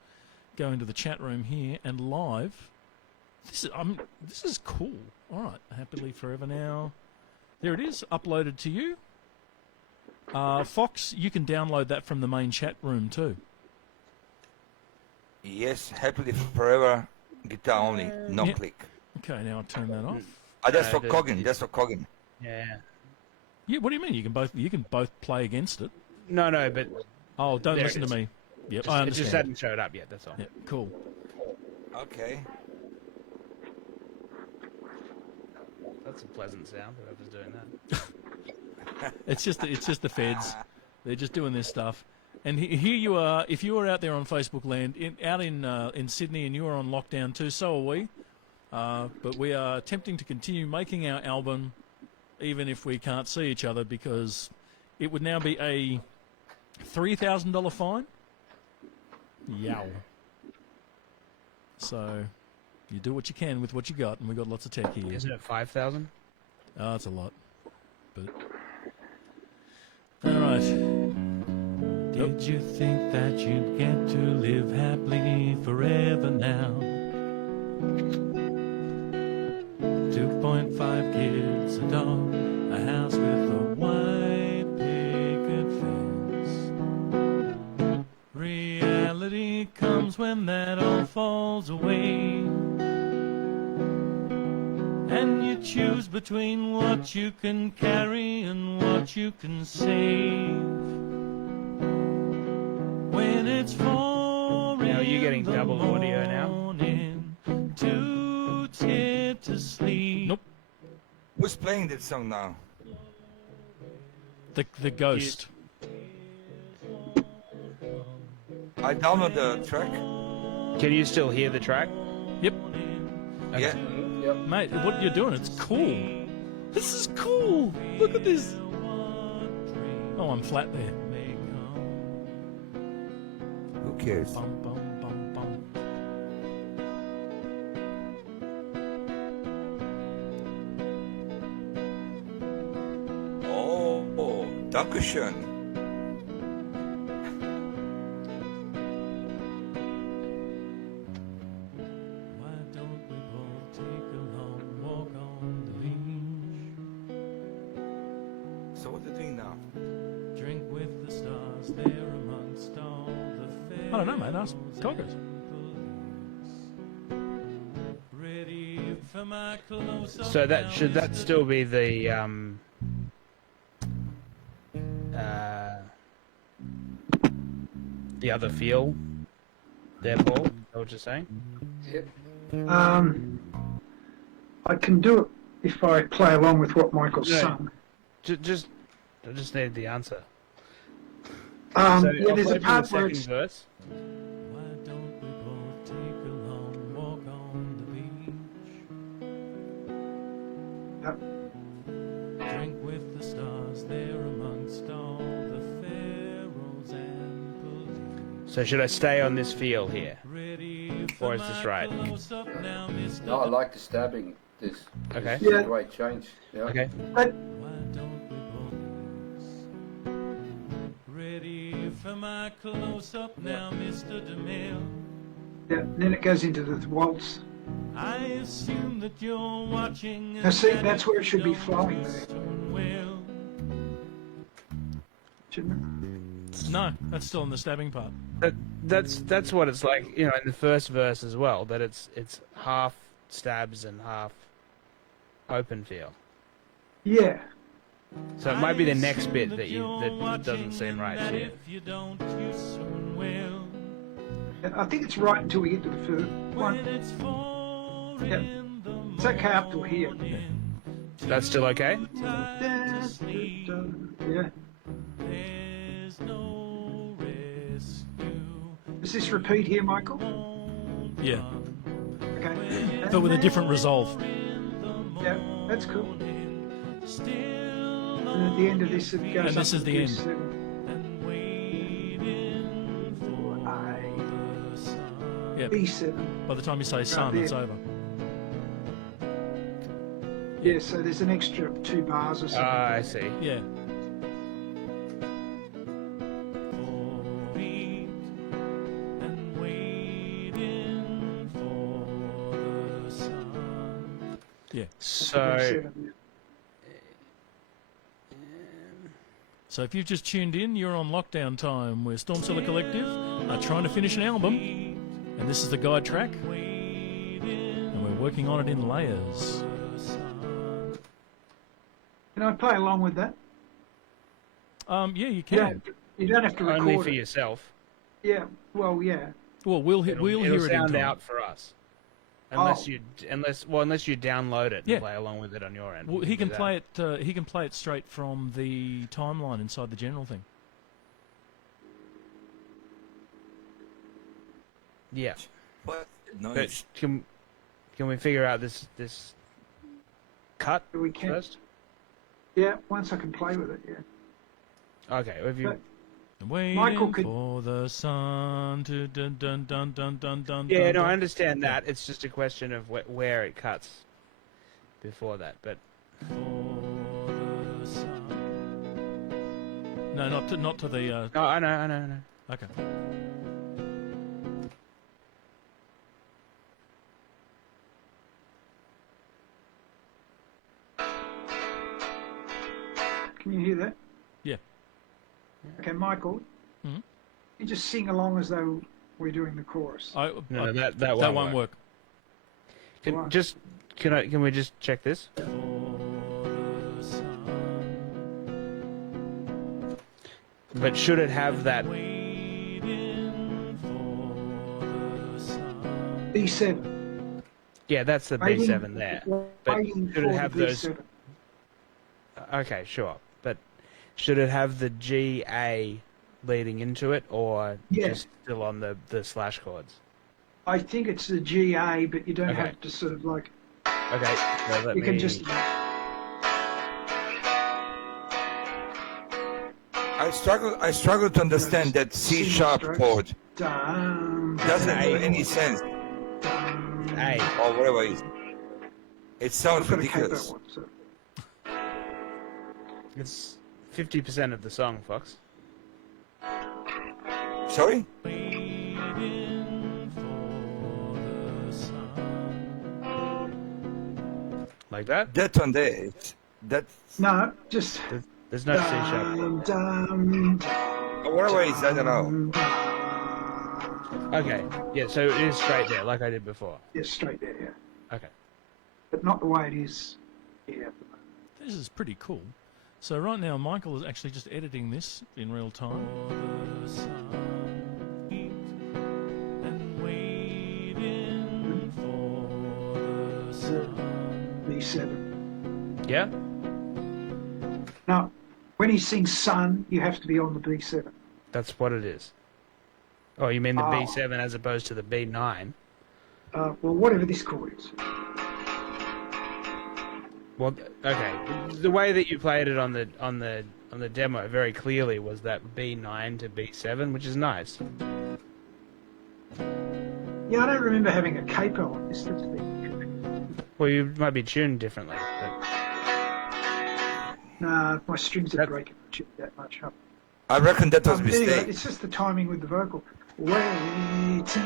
Go into the chat room here and live. This is cool. All right, Happily Forever Now. There it is, uploaded to you. Fox, you can download that from the main chat room too. Yes, happily forever, guitar only, no Yep. click. Okay, now I'll turn that off. That's for Coggin. That's for Coggin. Yeah. Yeah, what do you mean? You can both play against it. No, but Oh, don't There listen it to is. me. Yep, just, I it just understand. hadn't showed up yet. That's all. Yep, cool. Okay. That's a pleasant sound. Whoever's doing that. It's just the feds. They're just doing this stuff. And here you are. If you are out there on Facebook land, out in Sydney, and you are on lockdown too, so are we. But we are attempting to continue making our album, even if we can't see each other, because it would now be a $3,000 fine. Yow. So you do what you can with what you got, and we got lots of tech here. Isn't it 5,000? Oh, that's a lot. But all right. Did you think that you'd get to live happily forever now? 2.5 kids, a dog, a house with a white picket fence. Reality comes when that all falls away, and you choose between what you can carry and what you can save. When it's 4 Now you're getting in the double audio now. morning, too tired to sleep. Nope. Who's playing that song now? The ghost. I download the track. Can you still hear the track? Yep. Yeah. Yep. Mate, what you're doing, it's cool. This is cool. Look at this. Oh, I'm flat there. Who cares? Bum, bum, bum, bum. Oh, Dankeschön. Why don't we both take a long walk on the beach? So what are you doing now? Drink with the stars there amongst all the fair. I don't know, mate. Ask Coggers. Ready for my close-up So that now, should that Mr. still be the other feel there, Paul? Is that what you're saying? Yep. I can do it if I play along with what Michael's No. sung. I just need the answer. Yeah, I'll there's play a from part the where second it's verse. Why don't we both take a long walk on the beach? Drink with the stars there amongst all the pharaohs and police. So should I stay on this feel here? Ready Or for is this my right? close-up now, Mr. No, I like the stabbing. This Okay. is a Yeah. great change. Yeah. Okay. Why don't we both? Ready for my close-up now, Mr. DeMille. yeah, then it goes into the waltz. I assume that you're watching. Now see, that's where it should be flowing there, shouldn't it? No, that's still in the stabbing part. That's what it's like, in the first verse as well. That it's half stabs and half open feel. Yeah. So it might be the next bit that doesn't seem right to you. I think it's right until we get to the third one. Yeah. It's okay up till here. That's still okay? Yeah. Does this repeat here, Michael? Yeah, Okay. but with a different resolve. Yeah, that's cool. And at the end of this, it goes And this up is to the end. B7. Yeah. B7. By the time you say sun, there. it's over. Yeah, so there's an extra 2 bars or something. I see. Yeah. Yeah. So, B7, yeah. So if you've just tuned in, you're on Lockdown Time. We're Storm Cellar Collective are trying to finish an album, and this is the guide track, and we're working on it in layers. Can I play along with that? Yeah, you You can. don't have to record only for it. yourself. Yeah, well, yeah. Well, we'll It'll hear it in sound time. out for us. Unless Oh. you download it and Yeah. play along with it on your end. Well, You he do can that. play it. He can play it straight from the timeline inside the general thing. Yeah. What But noise? can we figure out this cut We can. first? Yeah, once I can play with it, yeah. Okay. Have you? But- Waiting Michael could- for the sun to dun dun dun dun dun dun. Yeah, dun, no, I dun. understand that. It's just a question of where it cuts before that. But No, not to the. no, I know. Okay. Can you hear that? Yeah. Okay, Michael, Mhm. you just sing along as though we're doing the chorus. No, that that won't won't work. Why? Can we just check this? But should it have that? B7. Yeah, that's the Waiting- B7 there. But waiting should it for have the those? B7. Okay, sure. But should it have the GA leading into it, or Yeah. just still on the slash chords? I think it's the GA, but you don't Okay. have to sort of like, Okay, so let you me. can just, I struggle to understand that C sharp strokes. chord. dun, Doesn't dun, make any sense, dun. A. or whatever it is. It sounds I've got a capo ridiculous. one, so. It's 50% of the song, Fox. Sorry? Like that? That one there, that's No, just There's no C sharp. dun, dun, or whatever it is, I don't know. dun. Okay, yeah, so it is straight there, like I did before. Yeah, straight there, yeah. Okay. But not the way it is here. This is pretty cool. So right now, Michael is actually just editing this in real time. B7. Yeah? Now, when he sings sun, you have to be on the B7. That's what it is. Oh, you mean the Oh. B7 as opposed to the B9? Well, whatever this chord is. Well, okay. The way that you played it on the demo very clearly was that B9 to B7, which is nice. Yeah, I don't remember having a capo on this. That's the Well, you might be tuned differently, but Nah, my strings are That- breaking that much up. I reckon that was a Anyway, mistake. it's just the timing with the vocal. Waiting for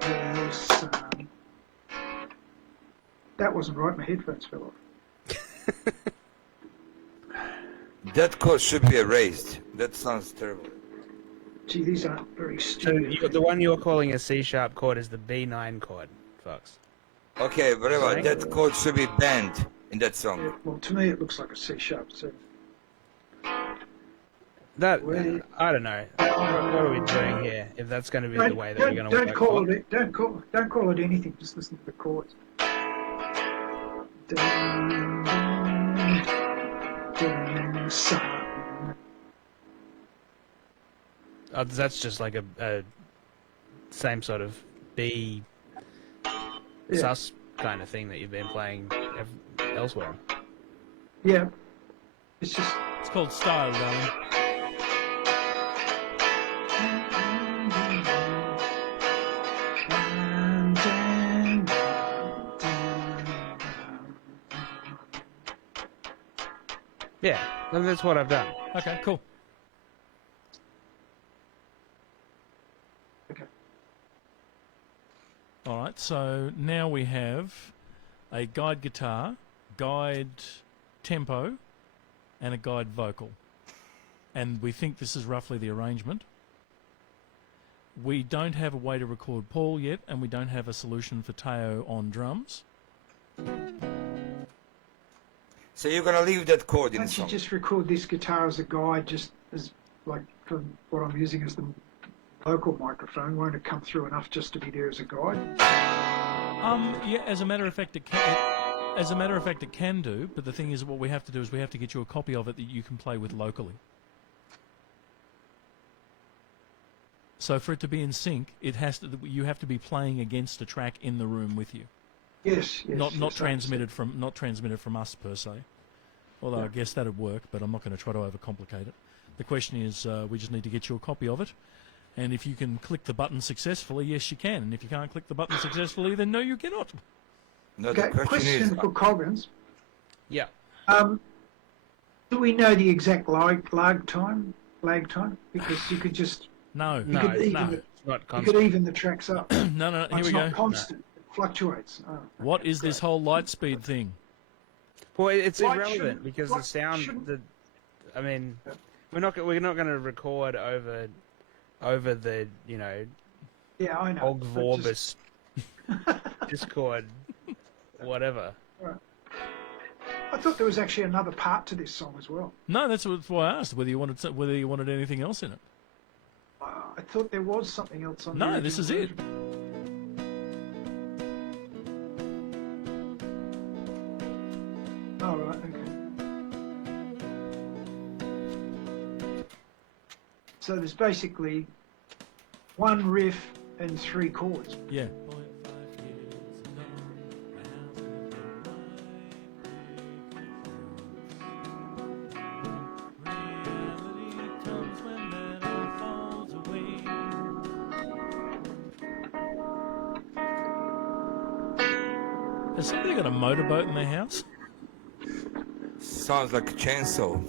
the sun. that wasn't right. My headphones fell off. That chord should be erased. That sounds terrible. Gee, these aren't very So stupid. the one you're calling a C-sharp chord is the B9 chord, Fox. Okay, whatever. Right. That chord should be banned in that song. Yeah, well, to me, it looks like a C sharp. So That Where- I don't know. What are we doing here? If that's going to be the way that we're going to don't call it. Don't call it anything. Just listen to the chords. Dun, dun, sun. That's just like a same sort of B Yeah. sus kind of thing that you've been playing elsewhere. Yeah, it's just. It's called style, darling. Yeah, that's what I've done. Okay, cool. Okay. All right, so now we have a guide guitar, guide tempo, and a guide vocal. And we think this is roughly the arrangement. We don't have a way to record Paul yet, and we don't have a solution for Teo on drums. So you're gonna leave that chord in Why the don't you song. just record this guitar as a guide, just as like for what I'm using as the vocal microphone? Won't it come through enough just to be there as a guide? Yeah, as a matter of fact, it can. As a matter of fact, it can do. But the thing is, what we have to do is we have to get you a copy of it that you can play with locally. So for it to be in sync, it has to. You have to be playing against a track in the room with you. Yes, not yes, transmitted from us per se. Although Yeah. I guess that'd work, but I'm not going to try to overcomplicate it. The question is, we just need to get you a copy of it, and if you can click the button successfully, yes, you can. And if you can't click the button successfully, then no, you cannot. No, Okay, the question is, for Coggins. Yeah. Do we know the exact lag time? Because you could just No, No, could it's even not. the- It's not you constant. could even the tracks up. no. Here It's we not go. constant. It fluctuates. Oh, What okay, is this great. whole light speed thing? Well, it's Light irrelevant shouldn't- because light the sound. shouldn't- I mean, we're not going to record over the Yeah, I know. Og but Vorbis Discord, whatever. I thought there was actually another part to this song as well. No, that's why I asked whether you wanted anything else in it. I thought there was something else on. No, the this original is it. version. Oh right, okay. So there's basically one riff and three chords. Yeah. Has somebody got a motorboat in their house? sounds like a chainsaw.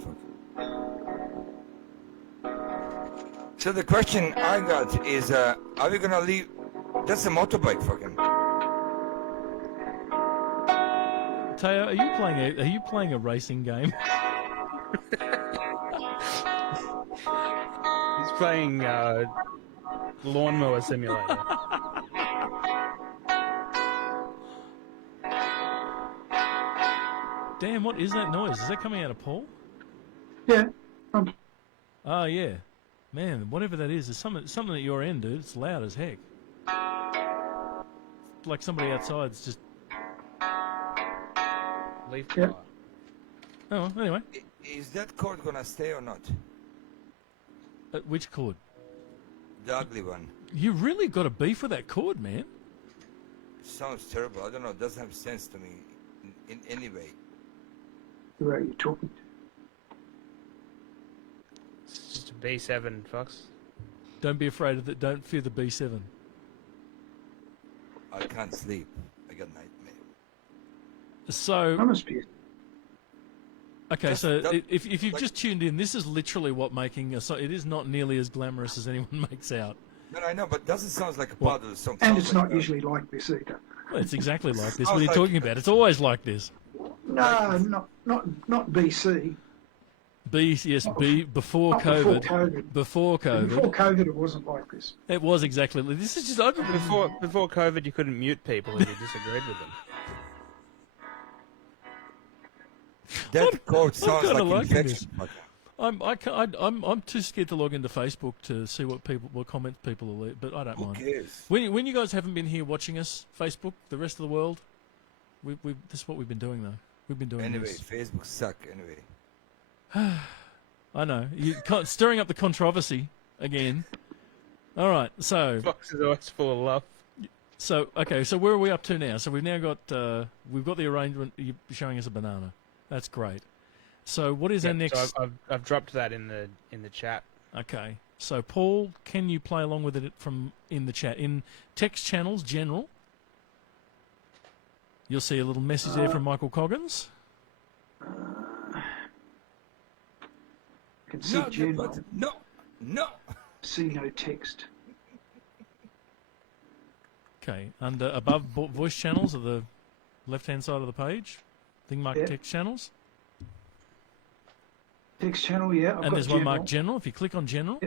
So the question I got is, are we gonna leave? That's a motorbike, fucking. Teo, are you playing a racing game? He's playing Lawnmower Simulator. Damn, what is that noise? Is that coming out of Paul? Yeah. Oh yeah, man, whatever that is something at your end, dude. It's loud as heck. Like somebody outside's just. Leaf Yeah. blower. Oh, anyway, Is that chord gonna stay or not? which chord? The ugly one. You really got a beef with that chord, man. Sounds terrible. I don't know. It doesn't have sense to me in any way. The way you're talking. It's just a B7, Fox. Don't be afraid of that. Don't fear the B7. I can't sleep. I got nightmare. So I must be. okay, Just so that- if you've like- just tuned in, this is literally what making a song. It is not nearly as glamorous as anyone makes out. No, I know, but doesn't sound like a What? part of the song. And Sounds it's like not usually like this either. Well, it's exactly like this. I What are was you like- talking about? It's always like this. No, not BC. Before Not COVID. Before Before COVID. Before COVID, it wasn't like this. It was exactly. This is just. Before COVID, you couldn't mute people if you disagreed with them. That quote sounds kinda like liking infection. I'm too scared to log into Facebook to see what comments people are leaving, but I don't Who mind. cares? When you guys haven't been here watching us, Facebook, the rest of the world, this is what we've been doing though. We've been doing Anyway, this. Facebook suck. Anyway. I know stirring up the controversy again. All right, so Fox is always full of love. so where are we up to now? So we've now got we've got the arrangement. You're showing us a banana. That's great. So what is our next? So I've dropped that in the chat. Okay. So Paul, can you play along with it from in the chat in text channels general? You'll see a little message there from Michael Coggins. I can see No, general. no. See no text. Okay, under above voice channels at the left-hand side of the page, thing marked Yeah. text channels, Text channel, yeah. I've and got there's one general. marked general. If you click on general,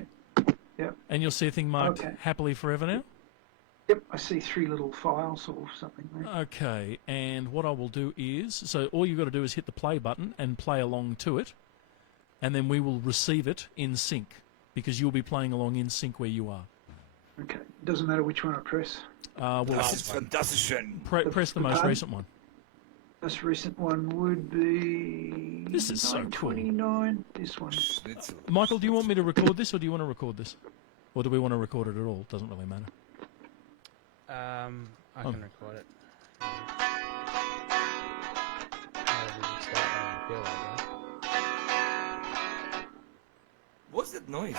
Yep. and you'll see a thing marked Okay. happily forever now. Yep, I see 3 little files or something there. Okay, and what I will do is, so all you've got to do is hit the play button and play along to it, and then we will receive it in sync, because you'll be playing along in sync where you are. Okay, doesn't matter which one I press. Well, Das ist fantastisch. press the most pardon? recent one. This recent one would be This is so cool. 929. This one. Schnitzel. Michael, do you want me to record this, or do you want to record this? Or do we want to record it at all? Doesn't really matter. I Oh. can record it. However you start when you feel like that. What's that noise?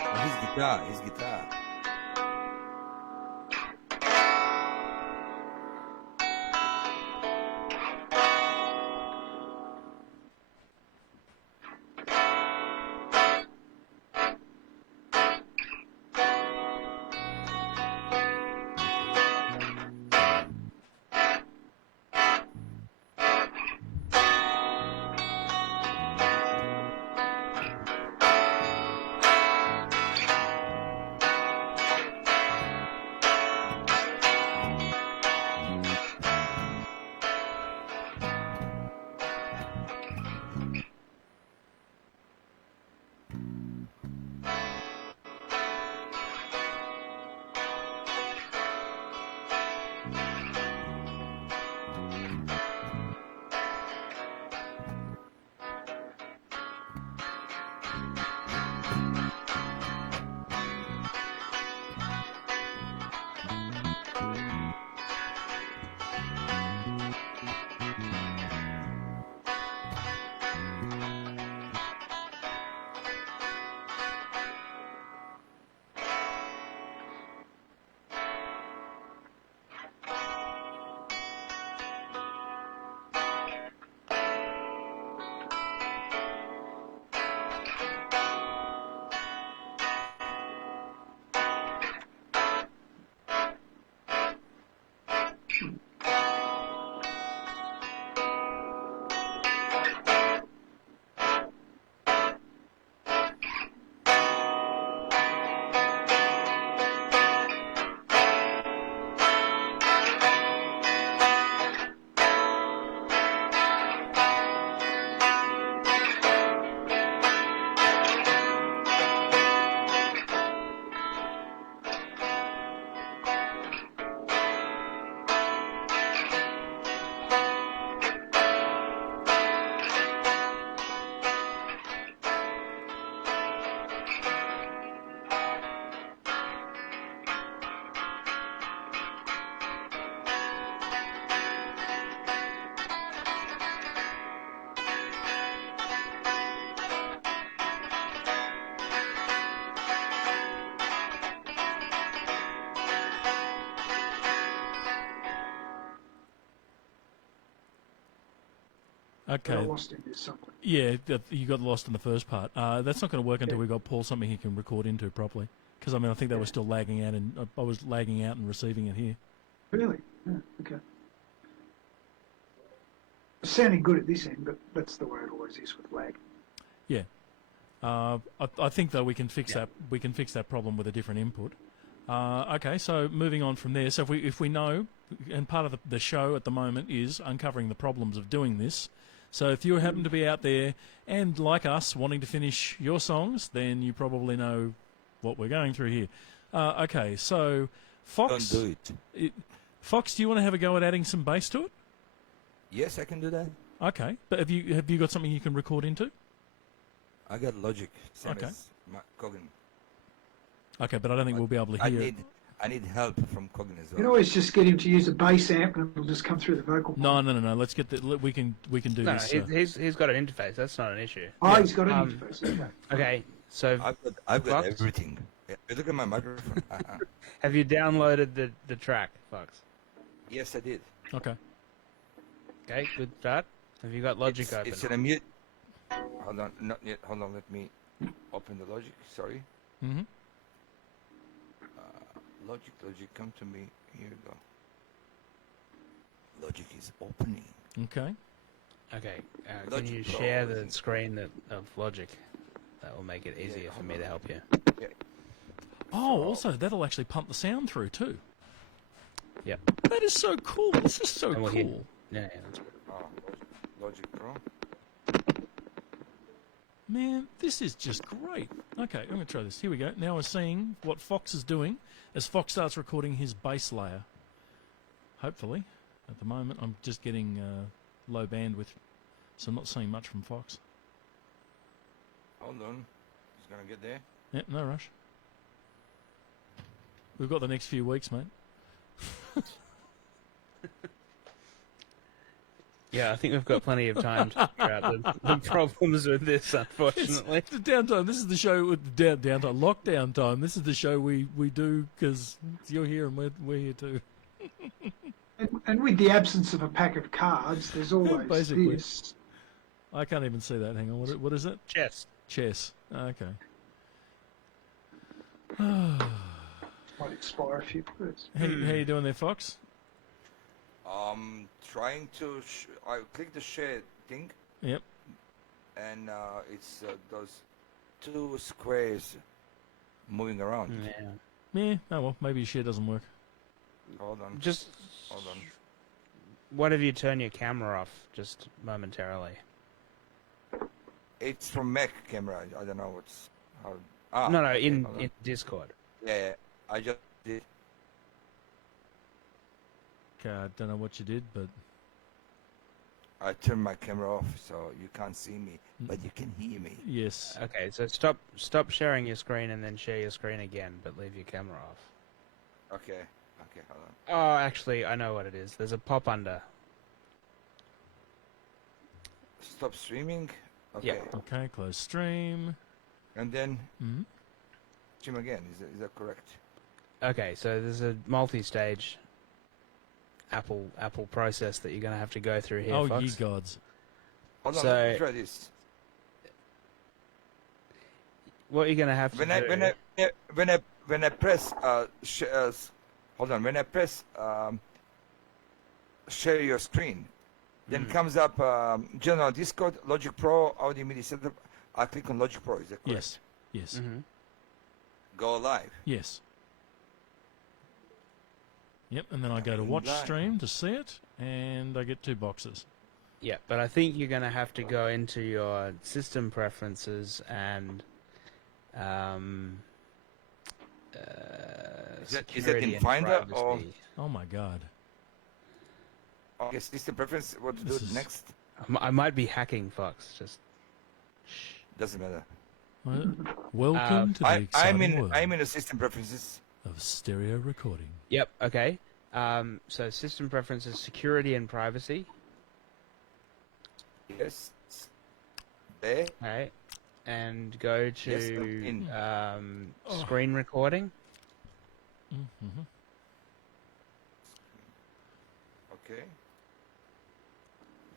Oh, his guitar. I Okay. got lost in this somewhere. Yeah, you got lost in the first part. That's not going to work until we got Paul something he can record into properly. Because I mean, I think they were still lagging out, and I was lagging out and receiving it here. Really? Yeah, okay. It's sounding good at this end, but that's the way it always is with lag. Yeah. I think though we can fix that. We can fix that problem with a different input. Okay, so moving on from there. So if we know, and part of the show at the moment is uncovering the problems of doing this. So if you happen to be out there and like us wanting to finish your songs, then you probably know what we're going through here. Okay, so Fox. Don't do it. Fox, do you want to have a go at adding some bass to it? Yes, I can do that. Okay, but have you got something you can record into? I got Logic, same Okay. as Coggin. Okay, but I don't think we'll be able to hear it. I need help from Coggin as You can well. always just get him to use a bass amp and it'll just come through the vocal. No. Let's get we can do No, this. he's got an interface. That's not an issue. Oh, he's got an interface. Okay. Okay, so I've got Fox? everything. Yeah, look at my microphone. have you downloaded the track, Fox? Yes, I did. Okay. Okay, good start. Have you got Logic open? It's in a mute. Hold on, not yet. Hold on, let me open the Logic. Sorry. Mm-hmm. Logic, come to me. Here you go. Logic is opening. Okay. Okay, can Logic you Pro, share I the think. screen of Logic? That will make it easier for me to help you. Yeah. Oh, also that'll actually pump the sound through too. Yep. That is so cool. This is so And we'll cool. hit- Yeah, that's good. Logic Pro. Man, this is just great. Okay, I'm going to try this. Here we go. Now we're seeing what Fox is doing as Fox starts recording his bass layer. Hopefully. At the moment, I'm just getting low bandwidth, so I'm not seeing much from Fox. Hold on. He's gonna get there. Yep, no rush. We've got the next few weeks, mate. Yeah, I think we've got plenty of time to figure out the problems with this, unfortunately. It's the downtime. This is the show with the downtime. Lockdown time. This is the show we do because you're here and we're here too. And with the absence of a pack of cards, there's always Basically. this. I can't even see that. Hang on. What is it? Chess. Chess. Okay. Might expire a few words. How you doing there, Fox? Trying to. I click the share thing, Yep. and it's those two squares moving around. Yeah. Yeah. Oh well, maybe your share doesn't work. Hold on. Just Hold on. what if you turn your camera off just momentarily? It's from Mac camera. I don't know what's how. No, okay, in hold on. in Discord. Yeah, I just did. Okay, I don't know what you did, but I turned my camera off, so you can't see me, but you can hear me. yes. Okay, so stop sharing your screen and then share your screen again, but leave your camera off. Okay. Okay. Hold on. Oh, actually, I know what it is. There's a pop under. Stop streaming. Okay. Yeah. Okay, close stream. And then Mm-hmm. stream again. Is that correct? Okay, so there's a multi-stage Apple process that you're going to have to go through here, Oh, Fox. ye gods. Hold on. So- Let me try this. What you're going to have to do... When I press hold on. When I press share your screen, then comes up General Discord, Logic Pro, Audio MIDI Setup. I click on Logic Pro. Is that correct? Yes. Yes. Mhm. Go live. Yes. Yep, and then I go to Going watch live. stream to see it, and I get 2 boxes. Yeah, but I think you're going to have to go into your system preferences and Is that security in and Finder or- privacy. Oh my god. Okay, system preference. What to do This is- next? I might be hacking, Fox. Just Doesn't matter. Welcome to the exciting world I'm in the system preferences. of stereo recording. Yep. Okay. So system preferences, security and privacy. Yes. There. Okay. And go Yes, to in. screen recording. Mm-hmm. Okay.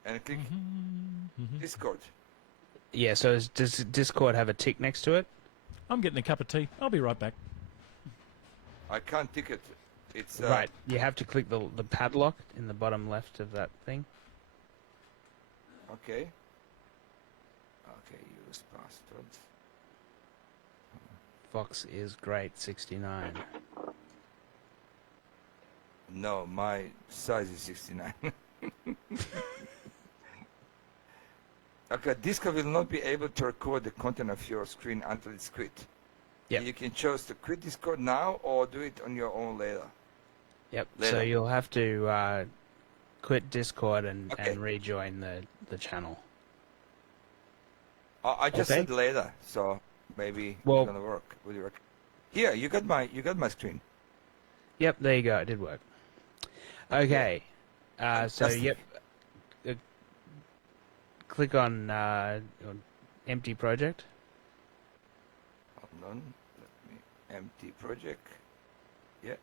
And click Mm-hmm. Discord. Yeah, so does Discord have a tick next to it? I'm getting a cup of tea. I'll be right back. I can't tick it. It's Right, you have to click the padlock in the bottom left of that thing. Okay. Okay, use password. Fox is great 69. No, my size is 69. Okay, Discord will not be able to record the content of your screen until it's quit. Yep. You can choose to quit Discord now or do it on your own later. Yep. Later. So you'll have to quit Discord and Okay. rejoin the channel. I just Okay. said later, so maybe Well- it's gonna work. What do you reckon? Here, you got my screen. Yep, there you go. It did work. Okay. So Fantastic. yep. Click on empty project. Hold on, let me empty project. Yeah,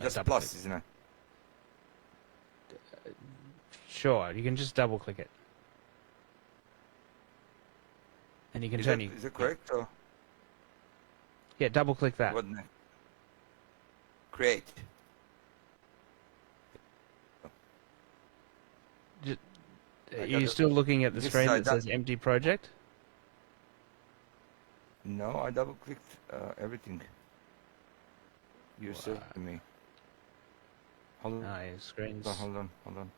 Oh, just double plus, click. isn't it? Sure, you can just double click it. And you can turn Is it correct or Yeah, double click that. what next? Create. Are I you got still looking at the this screen side that says empty project? No, I double clicked everything. You said to me. Hold on, Ah, your screen's hold on.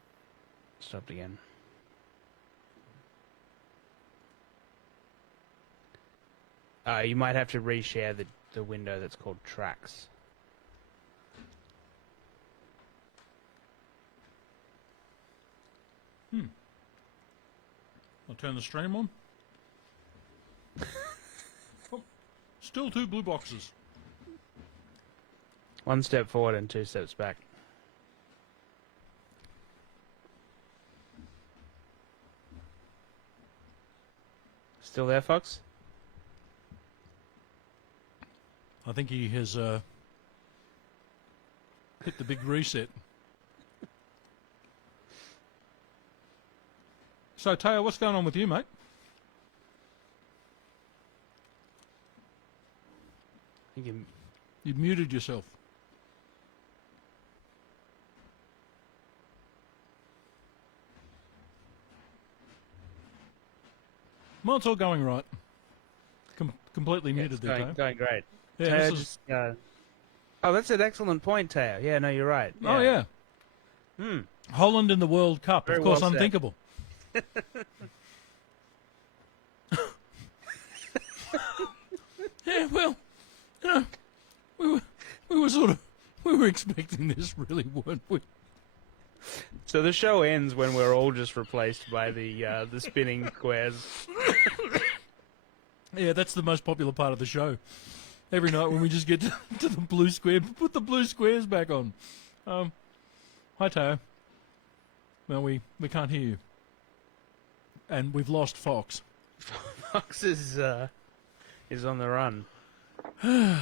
stopped again. You might have to reshare the window that's called tracks. I'll turn the stream on. Oh, still 2 blue boxes. One step forward and 2 steps back. Still there, Fox? I think he has hit the big reset. So, Teo, what's going on with you, mate? I think you- You've muted yourself. Well, it's all going right. Completely yeah, muted it's there, going, Teo. going great. Yeah, Teo this is- just, oh, that's an excellent point, Teo. Yeah, no, you're right. Oh, yeah. Hmm. Holland in the World Cup. Very of course, well said. unthinkable. Yeah, well, you know, we were expecting this, really, weren't we? So the show ends when we're all just replaced by the spinning squares. Yeah, that's the most popular part of the show. Every night when we just get to the blue square, put the blue squares back on. Hi, Teo. Well, we can't hear you. And we've lost Fox. Fox is on the run. And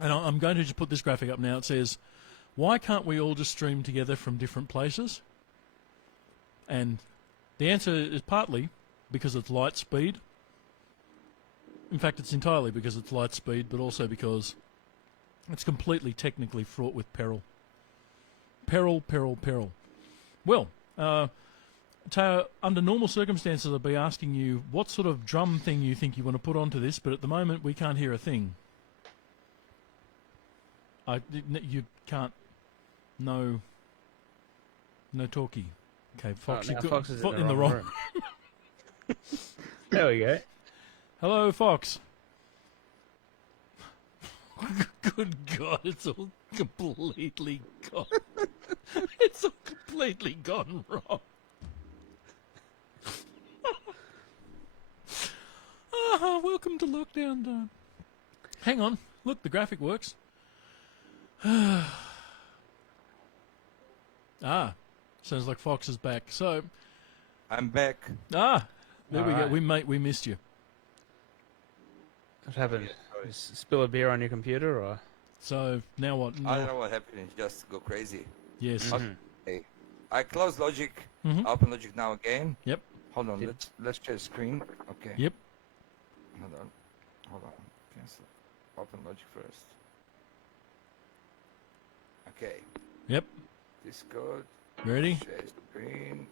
I'm going to just put this graphic up now. It says, why can't we all just stream together from different places? And the answer is partly because it's light speed. In fact, it's entirely because it's light speed, but also because it's completely technically fraught with peril. Peril, peril, peril. Well, Teo, under normal circumstances, I'd be asking you what sort of drum thing you think you want to put onto this, but at the moment we can't hear a thing. You can't. No talkie. Okay, Fox, now you've got Fox is in the wrong. room. There we go. Hello, Fox. Good God, it's all completely gone. It's all completely gone wrong. Welcome to Lockdowntime. Hang on. Look, the graphic works. Sounds like Fox is back. So, I'm back. there we go. Alright. We missed you. What happened? Spill a beer on your computer, or? So now what? I don't know what happened. It just go crazy. Yes. Mhm. Okay. I close Logic, Mhm. open Logic now again. Yep. Hold on, Did- let's share screen. Okay. Yep. Hold on. Cancel. Open Logic first. Okay. Yep. Discord. Ready? Share screen.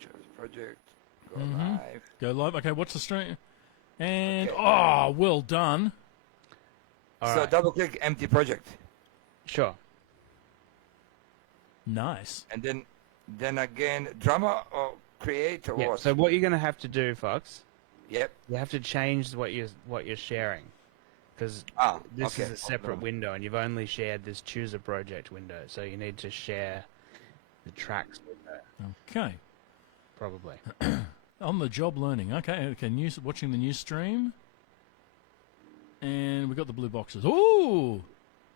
Choose project. Go Mhm. live. Go live. Okay, watch the stream. And Okay. oh, well done. All So right. double click empty project, Sure. Nice. and then again drama or create or Yeah. what? So what you're going to have to do, Fox, Yep. you have to change what you're sharing, because this okay. is a separate window, and you've only shared this choose a project window. So you need to share the tracks window, Okay. probably. On the job learning. Okay. Watching the new stream. And we got the blue boxes. Ooh.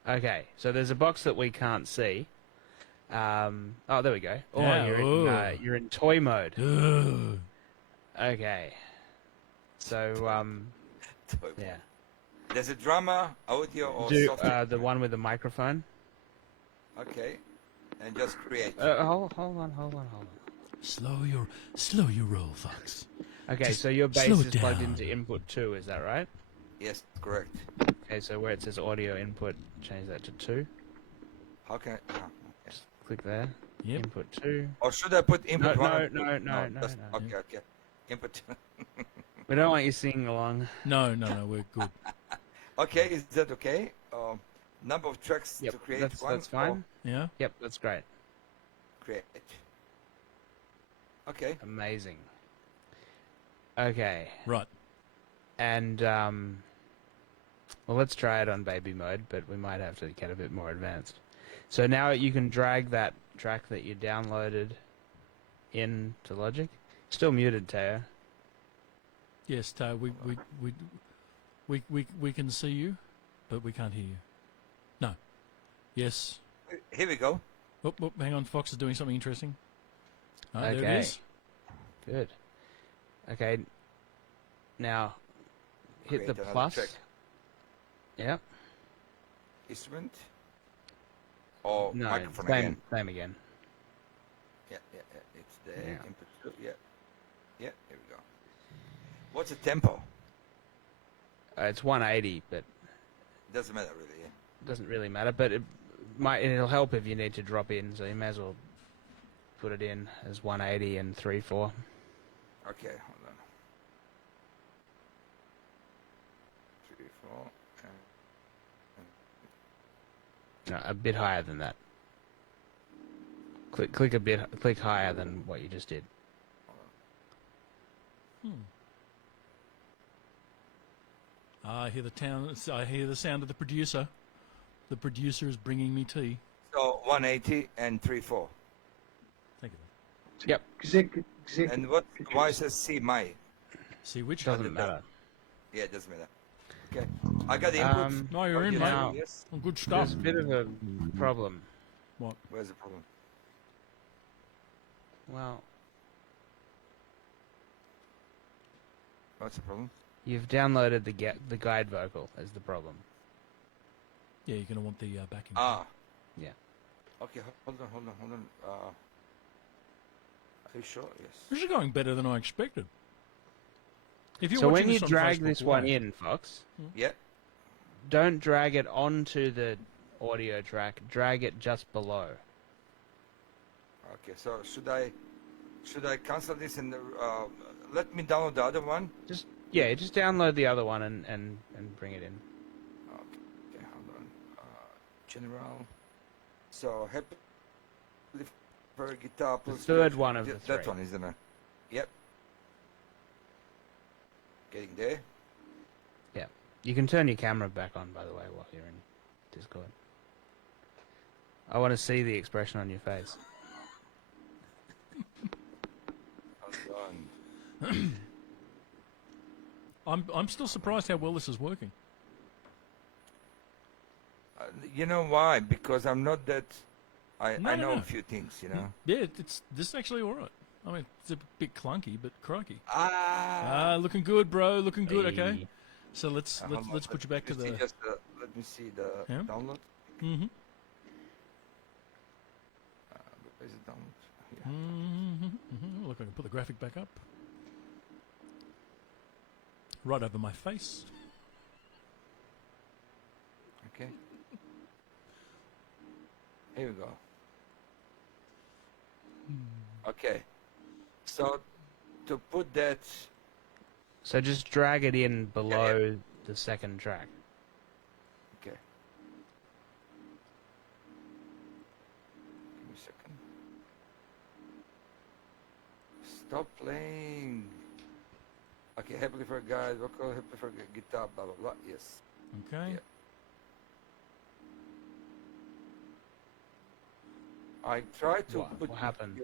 Okay. So there's a box that we can't see. Oh, there we go. Oh, Yeah, you're in toy mode. Ugh. Okay. So yeah. There's a drama, audio, or Do software. the one with the microphone. Okay. And just create. Hold on. Slow your roll, Fox. Okay, Just so your slow bass it is plugged down. into input 2, is that right? Yes, correct. Okay, so where it says audio input, change that to 2. How can I? Okay. Just click there. Yep. Input 2. Or should I put input No, one? no, and put- no, that's- no. Okay. Input. We don't want you singing along. No, we're good. Okay, is that okay? Number of tracks Yep, to create that's one. fine. Yeah. Yep, that's great. Create. Okay. Amazing. Okay, Right. and well, let's try it on baby mode, but we might have to get a bit more advanced. So now you can drag that track that you downloaded into Logic. Still muted, Teo. Yes, we can see you, but we can't hear you. No. Yes. Here we go. Oh, hang on. Fox is doing something interesting. Ah, There it Okay. is. Good. Okay. Now, hit the Create another plus. track. Yep. Instrument. Or No, microphone same, again. same again. Yeah. It's the Yeah. input. Yeah. Here we go. What's the tempo? It's 180, but Doesn't matter really. Yeah. doesn't really matter. But it'll help if you need to drop in, so you may as well put it in as 180 and 3/4. Okay, hold on. 3, 4. No, a bit higher than that. Click higher than what you just did. I hear I hear the sound of the producer. The producer is bringing me tea. So 180 and 3, 4. Thank you. Yep. Exec. And what? Why it says C my? See which? Doesn't did matter. Yeah, it doesn't matter. Okay. I got the input. No, you're in, Yes, mate. now- Yes. Oh, good stuff. There's a bit of a problem. What? Where's the problem? Well, What's the problem? you've downloaded the guide vocal as the problem. Yeah, you're going to want the backing. Ah. Yeah. Okay, hold on. Are you sure? Yes. This is going better than I expected. If you're So watching when you this on drag Facebook this one Live- in, Fox, Yeah. don't drag it onto the audio track. Drag it just below. Okay. So should I cancel this and let me download the other one? Just download the other one and bring it in. Okay, hold on. General. So happy for guitar The plus third one of the that three. one, isn't it? Yep. Getting there. Yeah. You can turn your camera back on, by the way, while you're in Discord. I want to see the expression on your face. Hold on. I'm still surprised how well this is working. You know why? Because I'm not that. I No, know no. a few things, you know. Yeah, this is actually all right. I mean, it's a bit clunky, but crikey. Ah. Looking good, bro. Looking good. Hey. Okay. So let's Hold on, put you back to let me the. see just let me see the Yeah? download. Mm-hmm. Is it down? Yeah. Look, I can put the graphic back up. Right over my face. Okay. Here we go. Okay. So to put that, So just drag it in below the second track. okay. Give me a second. Stop playing. Okay, happily for guys, vocal, happily for guitar, blah blah blah. Yes. Okay. Yeah. I try to put. What happened?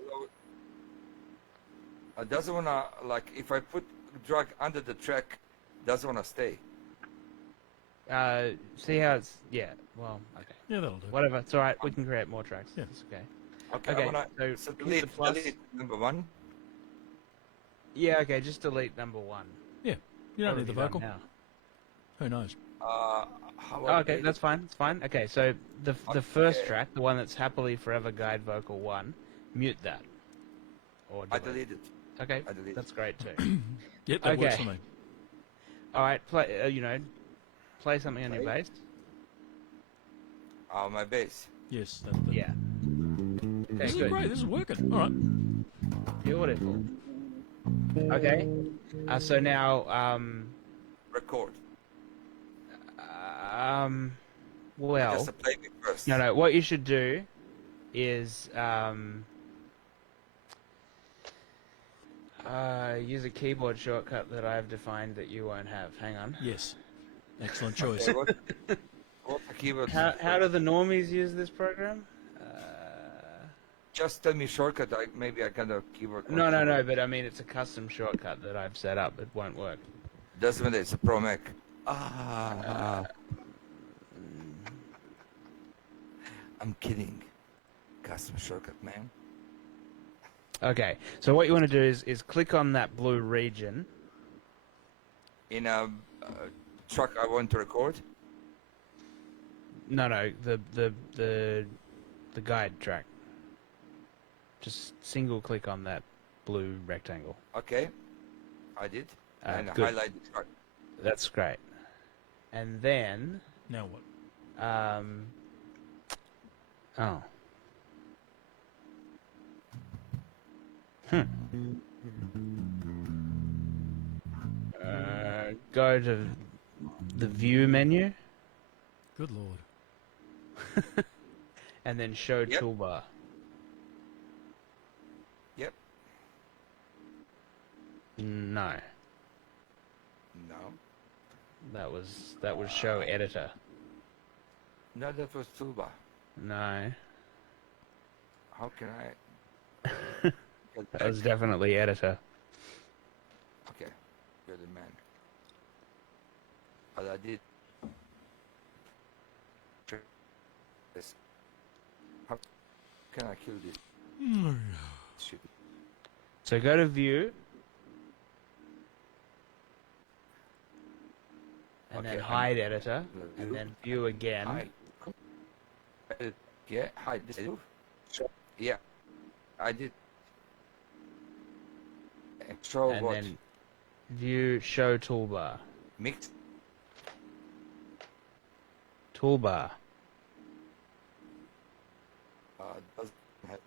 Doesn't wanna, like, if I put drag under the track, doesn't wanna stay. See how it's... Yeah, well, okay. Yeah, that'll do. Whatever, it's alright, we can create more tracks. Yeah. It's okay. Okay, Okay, I wanna so hit the delete, plus. delete number 1. Yeah, okay, just delete number 1. Yeah, you don't What need the have you done vocal. now? Who knows? How Oh, I okay, made that's it. fine, it's fine. Okay, so the first Okay. track, the one that's Happily Forever Guide Vocal 1, mute that. Or I delete. deleted. Okay, I deleted. that's great too. Yep, that works Okay. for me. Alright, play, play something on your Play? bass. My bass. Yes, that's the... Yeah. Okay, This is good. great, this is working. All right. Beautiful. Okay, so now, Record. well... Just play it first. No, what you should do is use a keyboard shortcut that I've defined that you won't have. Hang on. Yes. Excellent choice. Okay, what's the keyboard? How do the normies use this program? Just tell me shortcut. Maybe I can do keyboard. No, but I mean it's a custom shortcut that I've set up. It won't work. Doesn't matter. It's a Pro Mac. I'm kidding. Custom shortcut, man. Okay, so what you want to do is click on that blue region. In a track I want to record. No, the guide track. Just single click on that blue rectangle. Okay, I did. And Good. highlight the track. That's great. And then, Now what? oh. Go to the view menu Good lord. and then show Yep. toolbar. Yep. No, No. that was show editor. No, that was toolbar. No, How can I? get that was back? definitely editor. Okay, you're the man. But I did. This. How can I kill this? Shit. So go to view. And then Okay, hide editor, View. and then view again, Hide. Yeah, hide this. Sure. Yeah, I did. And show and what? then view show toolbar. Mix. Toolbar.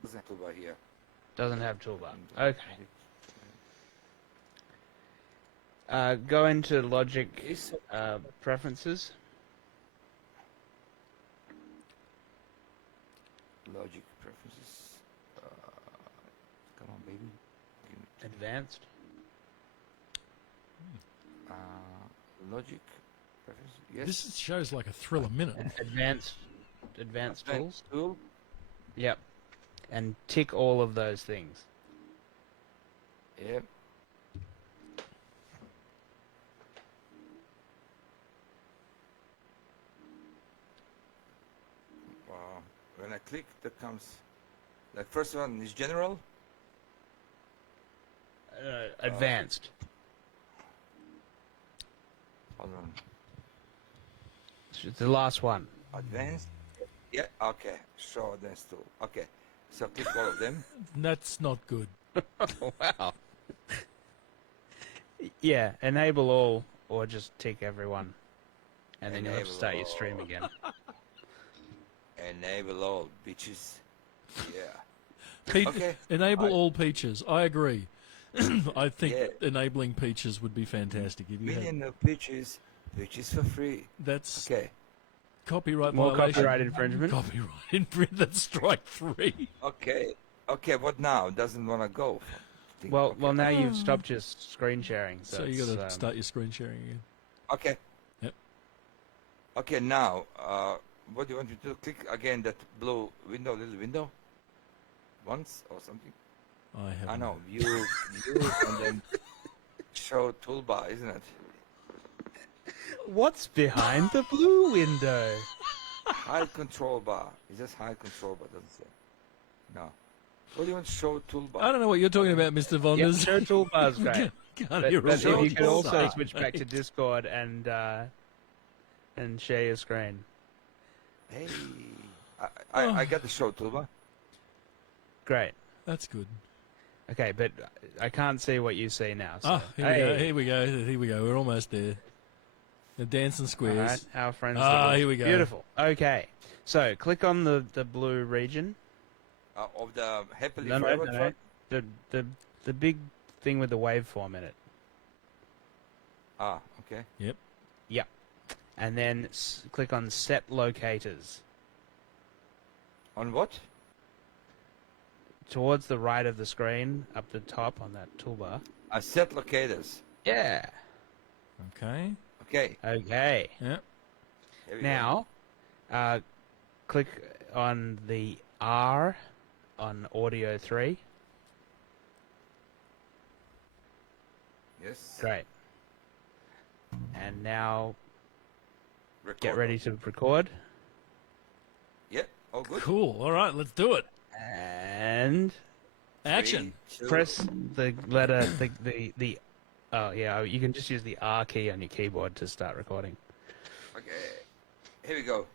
Doesn't have toolbar here. Doesn't have toolbar. Okay. Go into Logic Is preferences. Logic preferences. Come on, baby. Advanced. Logic preferences. Yes. This shows like a thrill a minute. Advanced tools. Tool. Yep. And tick all of those things. Yep. When I click, that comes. Like first one is general. Advanced. Hold on. It's the last one. Advanced. Yeah. Okay. Show advanced tool. Okay. So click all of them. That's not good. Wow. Yeah, enable all or just tick everyone. And then you'll have to Enable start your all. stream again. Enable all, bitches. Yeah. Pe- Enable all peaches. I agree. I think Yeah. enabling peaches would be fantastic. If you had, Million of bitches for free. that's Okay. copyright More violation. copyright infringement. Copyright infringement. That's strike 3. Okay. Okay, what now? Doesn't want to go. Well, Okay. well, now you've stopped your screen sharing, so, So you got to it's, start your screen sharing again. Okay. Yep. Okay, now, what do you want to do? Click again that blue window, little window? Once or something? I have. I know, view, and then show toolbar, isn't it? What's behind the blue window? Hide control bar. It says hide control bar, doesn't say. No. What do you want to show toolbar? I don't know what you're talking about, Mr. Yep, Vonders. show toolbar's great. Can't But, hear a but if word you could you're also saying. switch back to Discord and share your screen. Hey, I got the show toolbar. Great. That's good. Okay, but I can't see what you see now. So. Ah, here we go. We're almost there. The dancing All squares. right, our friends. Ah, the- here we go. Beautiful. Okay, so click on the blue region. Of the happily No, forever no, no. track. The big thing with the waveform in it. Ah, okay. Yep. Yep. And then click on set locators. On what? Towards the right of the screen, up the top on that toolbar. Set locators. Yeah. Okay. Okay. Yep. Here we go. Now, click on the R on audio 3. Yes. Great. And now Record. get ready to record. Yep. All good. Cool. All right, let's do it. And Action. 3, 2. press the letter, the oh yeah, you can just use the R key on your keyboard to start recording. Okay. Here we go.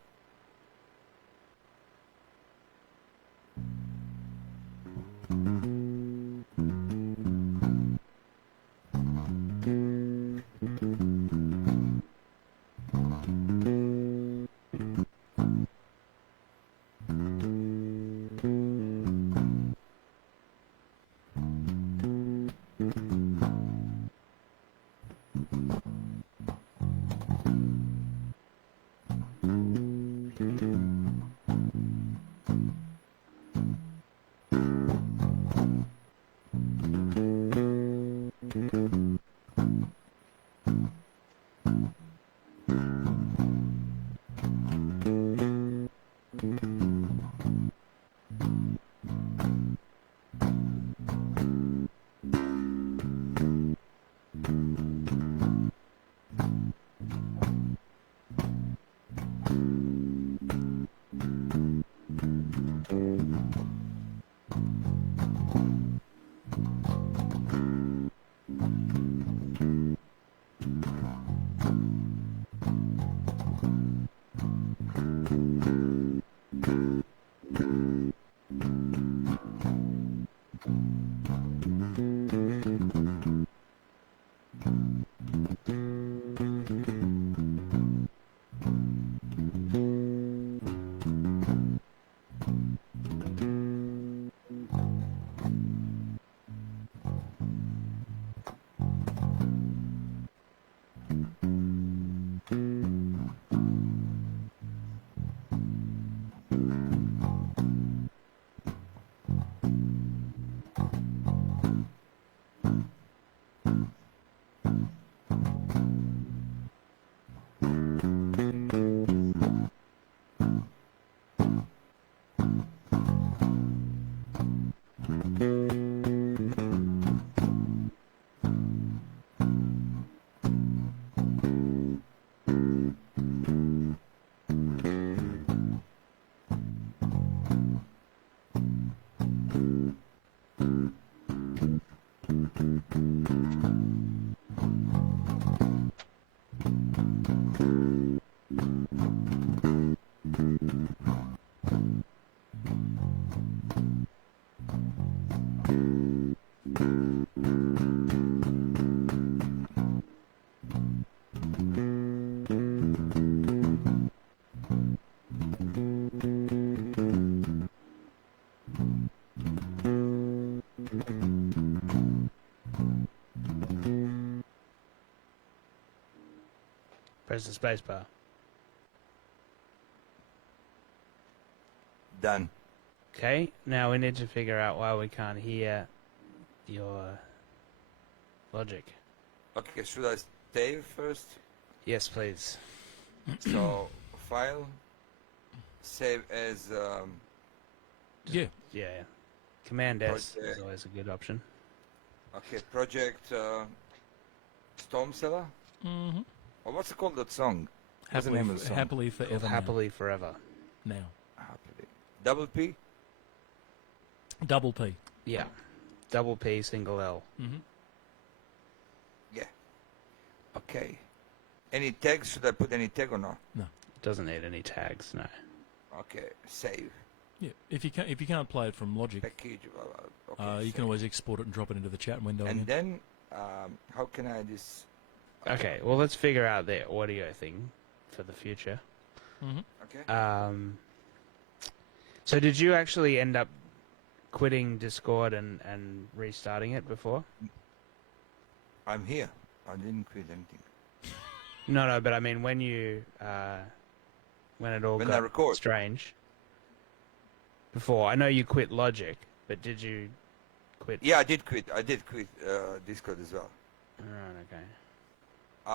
Press the space bar. Done. Okay, now we need to figure out why we can't hear your logic. Okay, should I save first? Yes, please. So, file, save as Yeah. Yeah. Command S Project. is always a good option. okay, project Storm Cellar? Mm-hmm. Or what's it called, that song? What's the name of the song? Happily Called forever. Happily Forever. Now. Happily. Double P? Double P. Yeah. Double P, single L. Mm-hmm. Yeah. Okay. Any tags? Should I put any tag or not? Doesn't need any tags, no. Okay, save. Yeah. If you can't play it from Logic, Package. Okay, you save. can always export it and drop it into the chat window. And again. then, how can I this? Okay, well, let's figure out the audio thing for the future. Mm-hmm. Okay. So did you actually end up quitting Discord and restarting it before? I'm here. I didn't quit anything. No, but I mean when you when it all When I got record. strange. Before, I know you quit Logic, but did you quit? Yeah, I did quit. Discord as well. Right, okay.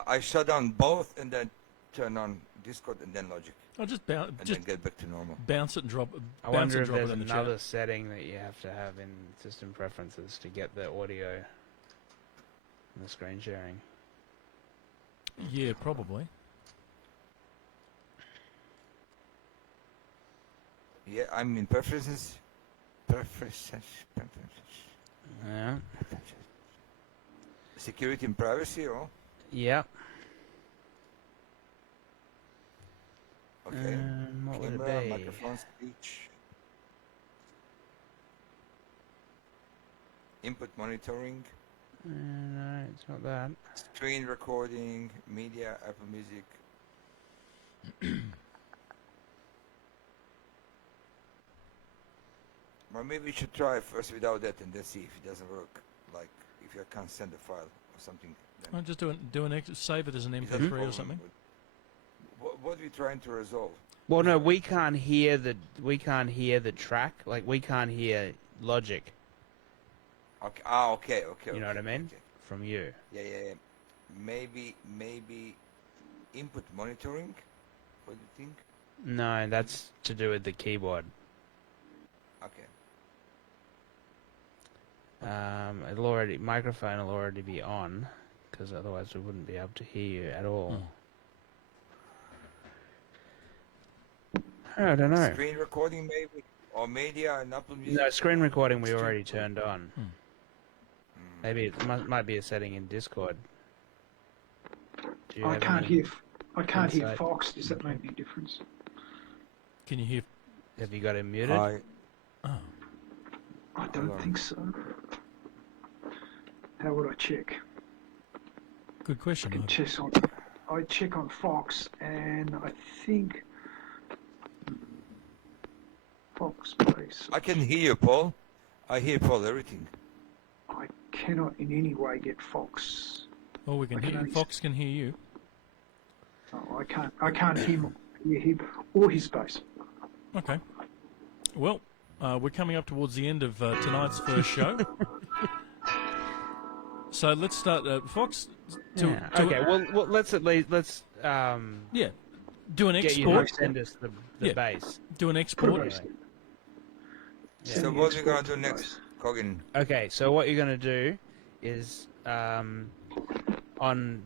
I shut down both and then turn on Discord and then Logic I'll just and then get back to normal. bounce it and drop. I bounce wonder and if drop there's it in the another chat. setting that you have to have in system preferences to get the audio and the screen sharing. Yeah, probably. Yeah, I'm in preferences. Preferences. Yeah. Security and privacy, oh? Yep. Okay. What would Camera, it be? microphone, speech. Input monitoring. No, it's not that. Screen recording, media, Apple Music. Well, maybe we should try first without that and then see if it doesn't work. Like, if you can't send a file or something. I'll just save it as an Is that MP3 the or problem? something. What are we trying to resolve? Well, no, we can't hear the track. Like we can't hear Logic. Okay. Ah, okay. You know what I mean? Okay. From you. Yeah. Maybe input monitoring. What do you think? No, that's to do with the keyboard. Okay. Microphone will already be on, because otherwise we wouldn't be able to hear you at all. I don't know. Screen recording maybe, or media and Apple Music. No, screen recording we already turned on. Mm. Maybe it might be a setting in Discord. Do you I have can't any hear. I can't hear insight? Fox. Does that make any difference? Can you hear? Have you got him muted? Oh, I don't Hello. think so. How would I check? good question. I check on Fox, and I think Fox place. I can hear you, Paul. I hear Paul everything. I cannot in any way get Fox. Well, we can Okay. hear. Fox can hear you. Oh, I can't hear him or his bass. Okay. Well, we're coming up towards the end of tonight's first show. So let's start. Fox. Yeah. Okay. Well, let's at least Yeah. Do an get you to export. send us the Yeah. bass. Do an Put a export. bass there. Yeah. So Send the what are we gonna export do to next, bass. Coggin? Okay, so what you're going to do is on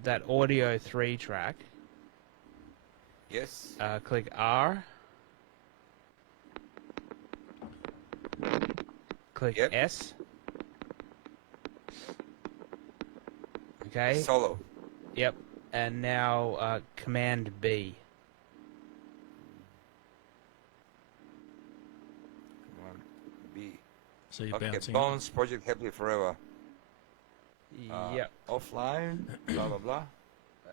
that audio 3 track, Yes. click R, click Yep. S. Okay, Solo. yep, and now Command B. Come on. B. So you're Okay. bouncing. Bones Project Happily Forever. Yep. Offline, blah blah blah.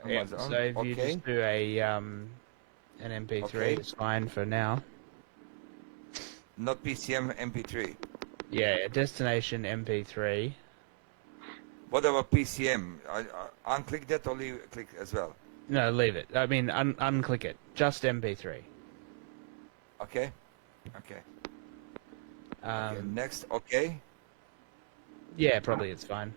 Yep. Amazon. So if you Okay. just do an MP3, Okay. it's fine for now. Not PCM MP3. Yeah, destination MP3. What about PCM? Unclick that or leave click as well. No, leave it. I mean, unclick it. Just MP3. Okay. Okay. Okay. Um, Next. Okay. yeah, probably it's fine.